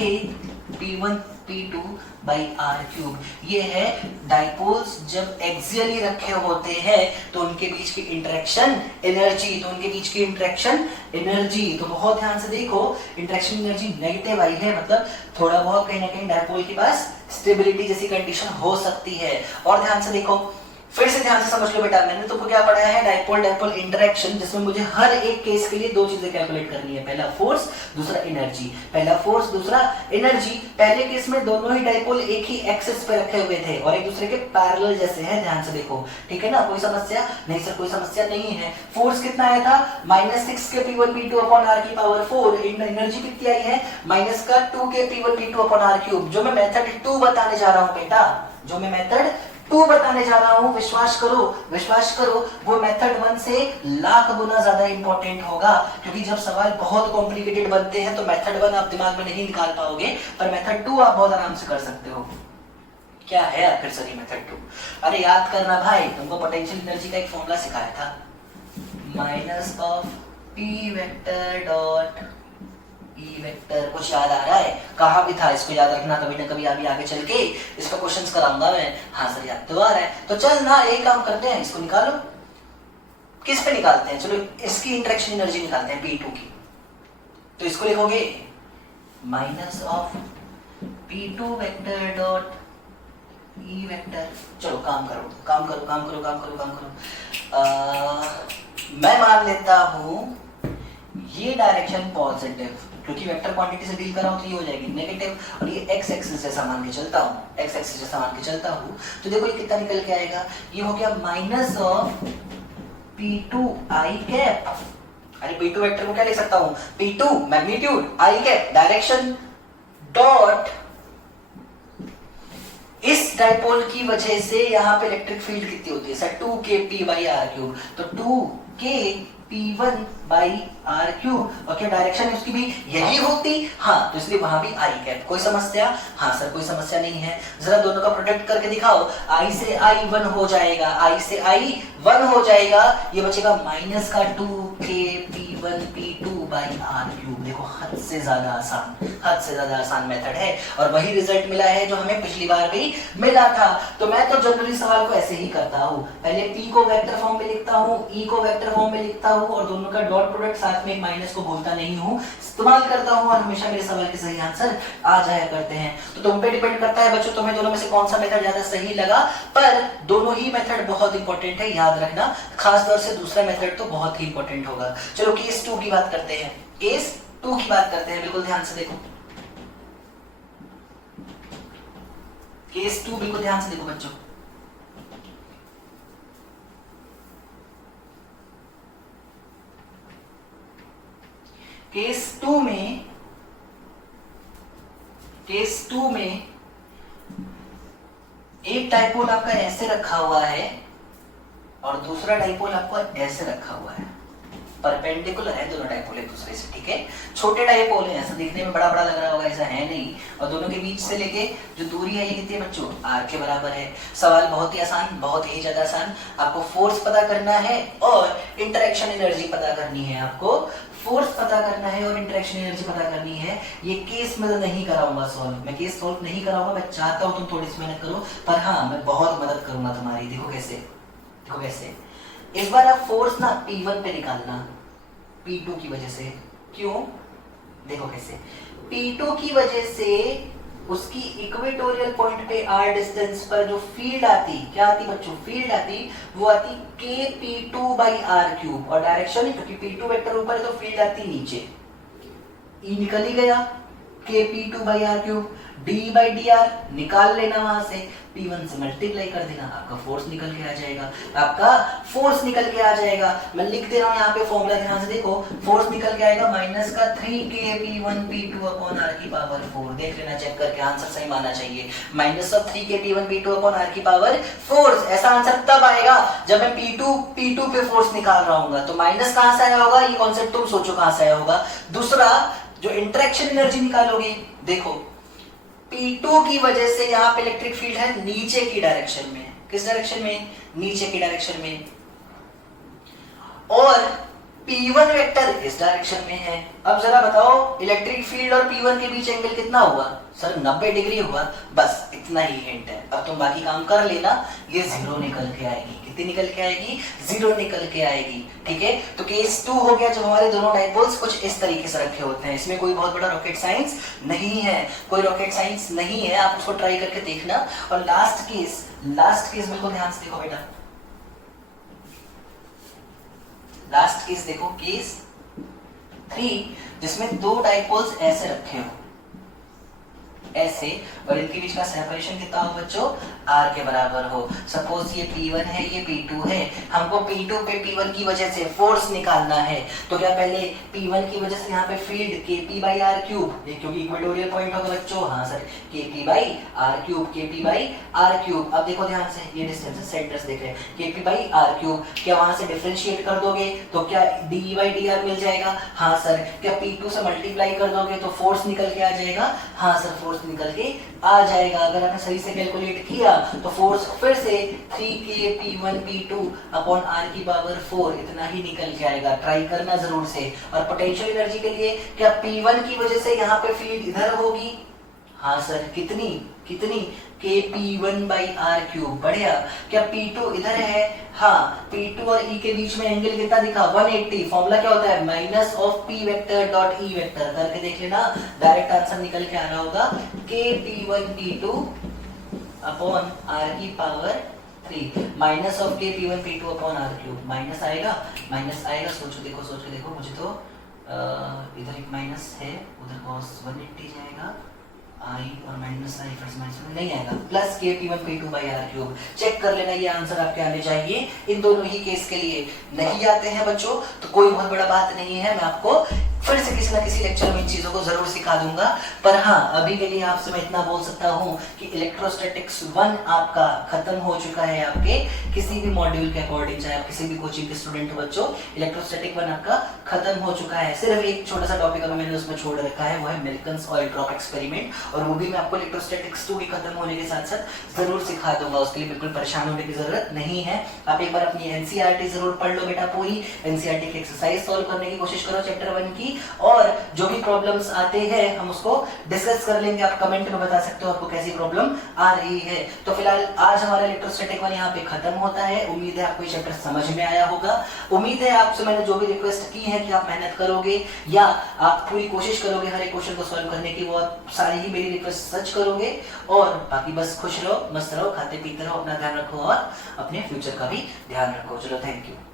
P1 P2 by are cube. ये है डाइपोल्स जब एक्सियली रखे होते हैं तो उनके बीच की इंटरेक्शन एनर्जी, तो उनके बीच की इंटरेक्शन एनर्जी, तो बहुत ध्यान से देखो, इंटरेक्शन एनर्जी नेगेटिव आई है, मतलब थोड़ा बहुत कहीं ना कहीं डाइपोल के पास स्टेबिलिटी जैसी कंडीशन हो सकती है। और ध्यान से देखो, फिर से ध्यान से समझ लो बेटा, मैंने तुमको क्या पढ़ाया है, डाइपोल डाइपोल इंटरेक्शन, जिसमें मुझे हर एक केस के लिए दो चीजें कैलकुलेट करनी है, पहला फोर्स दूसरा एनर्जी, पहला फोर्स दूसरा एनर्जी। पहले केस में दोनों ही डाइपोल एक ही एक्सिस पे रखे हुए थे और एक दूसरे के पैरेलल जैसे हैं, ध्यान से देखो, ठीक है ना, कोई समस्या नहीं सर, कोई समस्या नहीं है। फोर्स कितना आया था, -6 के P1 P2 अपॉन R की पावर 4, एनर्जी कितनी आई है, -2 के P1 P2 upon R cube. जो मैं मेथड 2 बताने जा रहा हूं बेटा, जो मैं मेथड 2 बताने जा रहा हूं, विश्वास करो, वो मेथड 1 से लाख गुना ज्यादा इंपॉर्टेंट होगा, क्योंकि जब सवाल बहुत कॉम्प्लिकेटेड बनते हैं तो मेथड 1 आप दिमाग में नहीं निकाल पाओगे, पर मेथड 2 आप बहुत आराम से कर सकते हो। क्या है आखिर सर ये मेथड 2? अरे याद करना भाई, तुमको पोटेंशियल एनर्जी का एक फॉर्मूला सिखाया था, minus of P vector dot E vector. कुछ याद आ रहा है? कहाँ भी था, इसको याद रखना, कभी ना कभी अभी आगे चल के इसका क्वेश्चंस कराऊंगा मैं। हाँ सर याद तो आ रहा है, तो चल ना एक काम करते हैं, इसको निकालो। किस पे निकालते हैं? चलो इसकी इंटरेक्शन एनर्जी निकालते हैं P2 की, तो इसको लिखोगे minus of P2 vector dot E vector. चलो काम करो काम करो काम करो काम करो काम करो। मैं मान लेता हूं ये डायरेक्शन पॉजिटिव, क्योंकि वेक्टर क्वांटिटी से डील कर रहा हूं तो ये हो जाएगी नेगेटिव, और ये एक्स एक्सिस जैसा मान के चलता हूं, एक्स एक्सिस जैसा मान के चलता हूं, तो देखो ये कितना निकल के आएगा, ये हो गया minus of P2 I cap. अरे P2 वेक्टर को क्या लिख सकता हूं, P2 magnitude I cap direction dot, इस डाइपोल की वजह से यहाँ पे इलेक्ट्रिक फील्ड कितनी होती है सर, 2kp/r³, तो 2kp1/r³ और क्या डायरेक्शन उसकी भी यही होती, हाँ तो इसलिए वहां भी आई कैप। कोई समस्या, हाँ सर कोई समस्या नहीं है। जरा दोनों का प्रोडक्ट करके दिखाओ, आई से आई 1 हो जाएगा, आई से आई 1 हो जाएगा, ये बचेगा माइनस का 2kp1p2/r³। देखो हद से ज्यादा आसान, हद से ज्यादा आसान मेथड है, और वही रिजल्ट मिला है जो हमें पिछली बार भी मिला था। तो मैं तो जनरली सवाल को ऐसे ही करता हूँ, पहले p को वेक्टर फॉर्म में लिखता हूँ, e को वेक्टर फॉर्म में लिखता हूँ, और दोनों का डॉट प्रोडक्ट साथ में एक माइनस को भूलता नहीं हूँ, इस्तेमाल करता हूँ, और हमेशा मेरे सवाल के सही आंसर आ जाया करते हैं। तो तुम पे डिपेंड करता है बच्चों, तुम्हें दोनों में से कौन सा मेथड ज्यादा सही लगा, पर दोनों ही मेथड बहुत इंपॉर्टेंट है, याद रखना, खास तौर से दूसरा मेथड तो बहुत ही इंपॉर्टेंट होगा। चलो केस 2 की बात करते हैं, केस 2 की बात करते हैं, बिल्कुल ध्यान से देखो, केस 2 बिल्कुल ध्यान से देखो बच्चों। केस 2 में एक डाइपोल आपका ऐसे रखा हुआ है और दूसरा डाइपोल आपको ऐसे रखा हुआ है, परपेंडिकुलर है दोनों डाइपोल एक दूसरे से, ठीक है। छोटे डाइपोल है, ऐसा दिखने में बड़ा बड़ा लग रहा होगा, ऐसा है नहीं, और दोनों के बीच से लेके जो दूरी है ये कितनी है बच्चों, r के बराबर है। सवाल बहुत ही आसान, बहुत ही ज्यादा आसान, आपको फोर्स पता करना है और इंटरेक्शन एनर्जी पता करनी है, आपको फोर्स पता करना है और इंटरेक्शन एनर्जी पता करनी है। ये केस मैं नहीं कराऊंगा सॉल्व, मैं केस सॉल्व नहीं कराऊंगा, मैं चाहता हूं तुम थोड़ी सी मेहनत करो, पर हाँ मैं बहुत मदद करूंगा तुम्हारी। देखो कैसे, देखो कैसे, इस बार आप फोर्स ना P1 पे निकालना, P2 की वजह से, क्यों, देखो कैसे, P2 की वजह से उसकी इक्वेटोरियल पॉइंट पे r डिस्टेंस पर जो फील्ड आती, क्या आती बच्चों, फील्ड आती, वो आती kp2/r³, और डायरेक्शन क्योंकि P2 वेक्टर ऊपर है तो फील्ड आती नीचे, E निकल ही गया, kp2/r³, d/dr निकाल लेना वहां से, P1 से मल्टीप्लाई कर देना, आपका फोर्स निकल के आ जाएगा, आपका फोर्स निकल के आ जाएगा। मैं लिख दे रहा हूं यहाँ पे फॉर्मूला, ध्यान से देखो, फोर्स निकल के आएगा माइनस का 3kp1p2/r⁴। देख लेना चेक करके, आंसर सही माना चाहिए, माइनस ऑफ 3kp1p2/r⁴। ऐसा आंसर तब आएगा जब मैं P2 पे फोर्स निकाल रहा हूँ, तो माइनस कहां से आया होगा, ये कॉन्सेप्ट तुम सोचो कहां से आया होगा। दूसरा जो इंटरेक्शन एनर्जी निकालोगे, देखो P2 की वजह से यहाँ पे इलेक्ट्रिक फील्ड है नीचे की डायरेक्शन में, किस डायरेक्शन में, नीचे की डायरेक्शन में, और P1 वेक्टर इस डायरेक्शन में है। अब जरा बताओ इलेक्ट्रिक फील्ड और P1 के बीच एंगल कितना हुआ सर, 90 डिग्री हुआ, बस इतना ही हिंट है। अब तुम बाकी काम कर लेना, ये 0 निकल के आएगी, कितनी निकल के आएगी, 0 निकल के आएगी, ठीक है। तो केस 2 हो गया जब हमारे दोनों डाइपोल्स कुछ इस तरीके से रखे होते हैं, इसमें कोई बहुत बड़ा रॉकेट साइंस नहीं है, कोई रॉकेट साइंस नहीं है, आप उसको ट्राई करके देखना। और लास्ट केस बिल्कुल ध्यान से देखो बेटा, लास्ट केस देखो, केस 3 जिसमें दो डाइपोल्स ऐसे रखे हो, ऐसे, और इनके बीच का सेपरेशन कितना हो बच्चों, r के बराबर हो। सपोज ये P1 है, ये P2 है, हमको P2 पे P1 की वजह से फोर्स निकालना है, तो क्या पहले P1 की वजह से यहाँ पे फील्ड kp/r³, क्योंकि इक्वेटोरियल पॉइंट होगा बच्चों, हाँ सर kp/r³। अब देखो ध्यान से, ये डिस्टेंस है, सेंटर्स देख रहे हैं, kp/r³, क्या वहां से डिफरेंशिएट कर दोगे तो क्या d/dr मिल जाएगा, हाँ सर। क्या P2 से मल्टीप्लाई कर दोगे तो फोर्स निकल के आ जाएगा, हाँ सर, फोर्स निकल के आ जाएगा। अगर आपने सही से कैलकुलेट किया तो फोर्स फिर से 3kp1p2/r⁴ इतना ही निकल के आएगा, ट्राई करना जरूर से। और पोटेंशियल एनर्जी के लिए क्या P1 की वजह से यहाँ पे फील्ड इधर होगी, हाँ सर, कितनी kp1/r³, बढ़िया। क्या P2 इधर है, हाँ, P2 और E के बीच में एंगल कितना दिखा, 180। फॉर्मूला क्या होता है, minus of P vector dot E vector, करके देख लेना, डायरेक्ट आंसर निकल के आ रहा होगा kp1p2/r⁴। अपॉन आर की पावर 3 माइनस ऑफ के P1 P2 upon are cube, minus आएगा, सोचो देखो, सोच के देखो, मुझे तो इधर एक माइनस है, उधर cos 180 जाएगा, आई और माइनस आई प्लस माइनस नहीं आएगा, प्लस के P1 P2 by are cube. Check कर लेना, ये आंसर आपके आने चाहिए इन दोनों ही केस के लिए। नहीं आते हैं बच्चों तो कोई बहुत बड़ा बात नहीं है, मैं आपको फिर से किसी ना किसी लेक्चर में इन चीजों को जरूर सिखा दूंगा। पर हाँ, अभी के लिए आपसे मैं इतना बोल सकता हूँ कि इलेक्ट्रोस्टैटिक्स 1 आपका खत्म हो चुका है। आपके किसी भी मॉड्यूल के अकॉर्डिंग, चाहे आप किसी भी कोचिंग के स्टूडेंट हो बच्चों, इलेक्ट्रोस्टैटिक 1 आपका खत्म हो चुका है। सिर्फ एक छोटा सा टॉपिक अभी मैंने उसमें छोड़ रखा है, वो है मिल्कन्स ऑयल ड्रॉप एक्सपेरिमेंट, और वो भी मैं आपको इलेक्ट्रोस्टैटिक्स 2 के खत्म होने के साथ साथ जरूर सिखा दूंगा। उसके लिए बिल्कुल परेशान होने की जरूरत नहीं है। आप एक बार अपनी एनसीईआरटी जरूर पढ़ लो बेटा, पूरी एनसीईआरटी की एक्सरसाइज सॉल्व करने की कोशिश करो चैप्टर 1 की, और जो भी प्रॉब्लम्स आते हैं हम उसको डिस्कस कर लेंगे। आप कमेंट में बता सकते हो आपको कैसी प्रॉब्लम आ रही है। तो फिलहाल आज हमारा इलेक्ट्रोस्टैटिक 1 यहाँ पे खत्म होता है। उम्मीद है आपको ये चैप्टर समझ में आया होगा। उम्मीद है आपसे मैंने जो भी रिक्वेस्ट की है कि आप मेहनत करोगे या आप पूरी कोशिश करोगे हर एक क्वेश्चन को सॉल्व करने की, वो आप सारी ही मेरी रिक्वेस्ट सच करोगे। और बाकी बस खुश रहो, मस्त रहो, खाते पीते रहो, अपना ध्यान रखो और अपने फ्यूचर का भी ध्यान रखो। चलो, थैंक यू।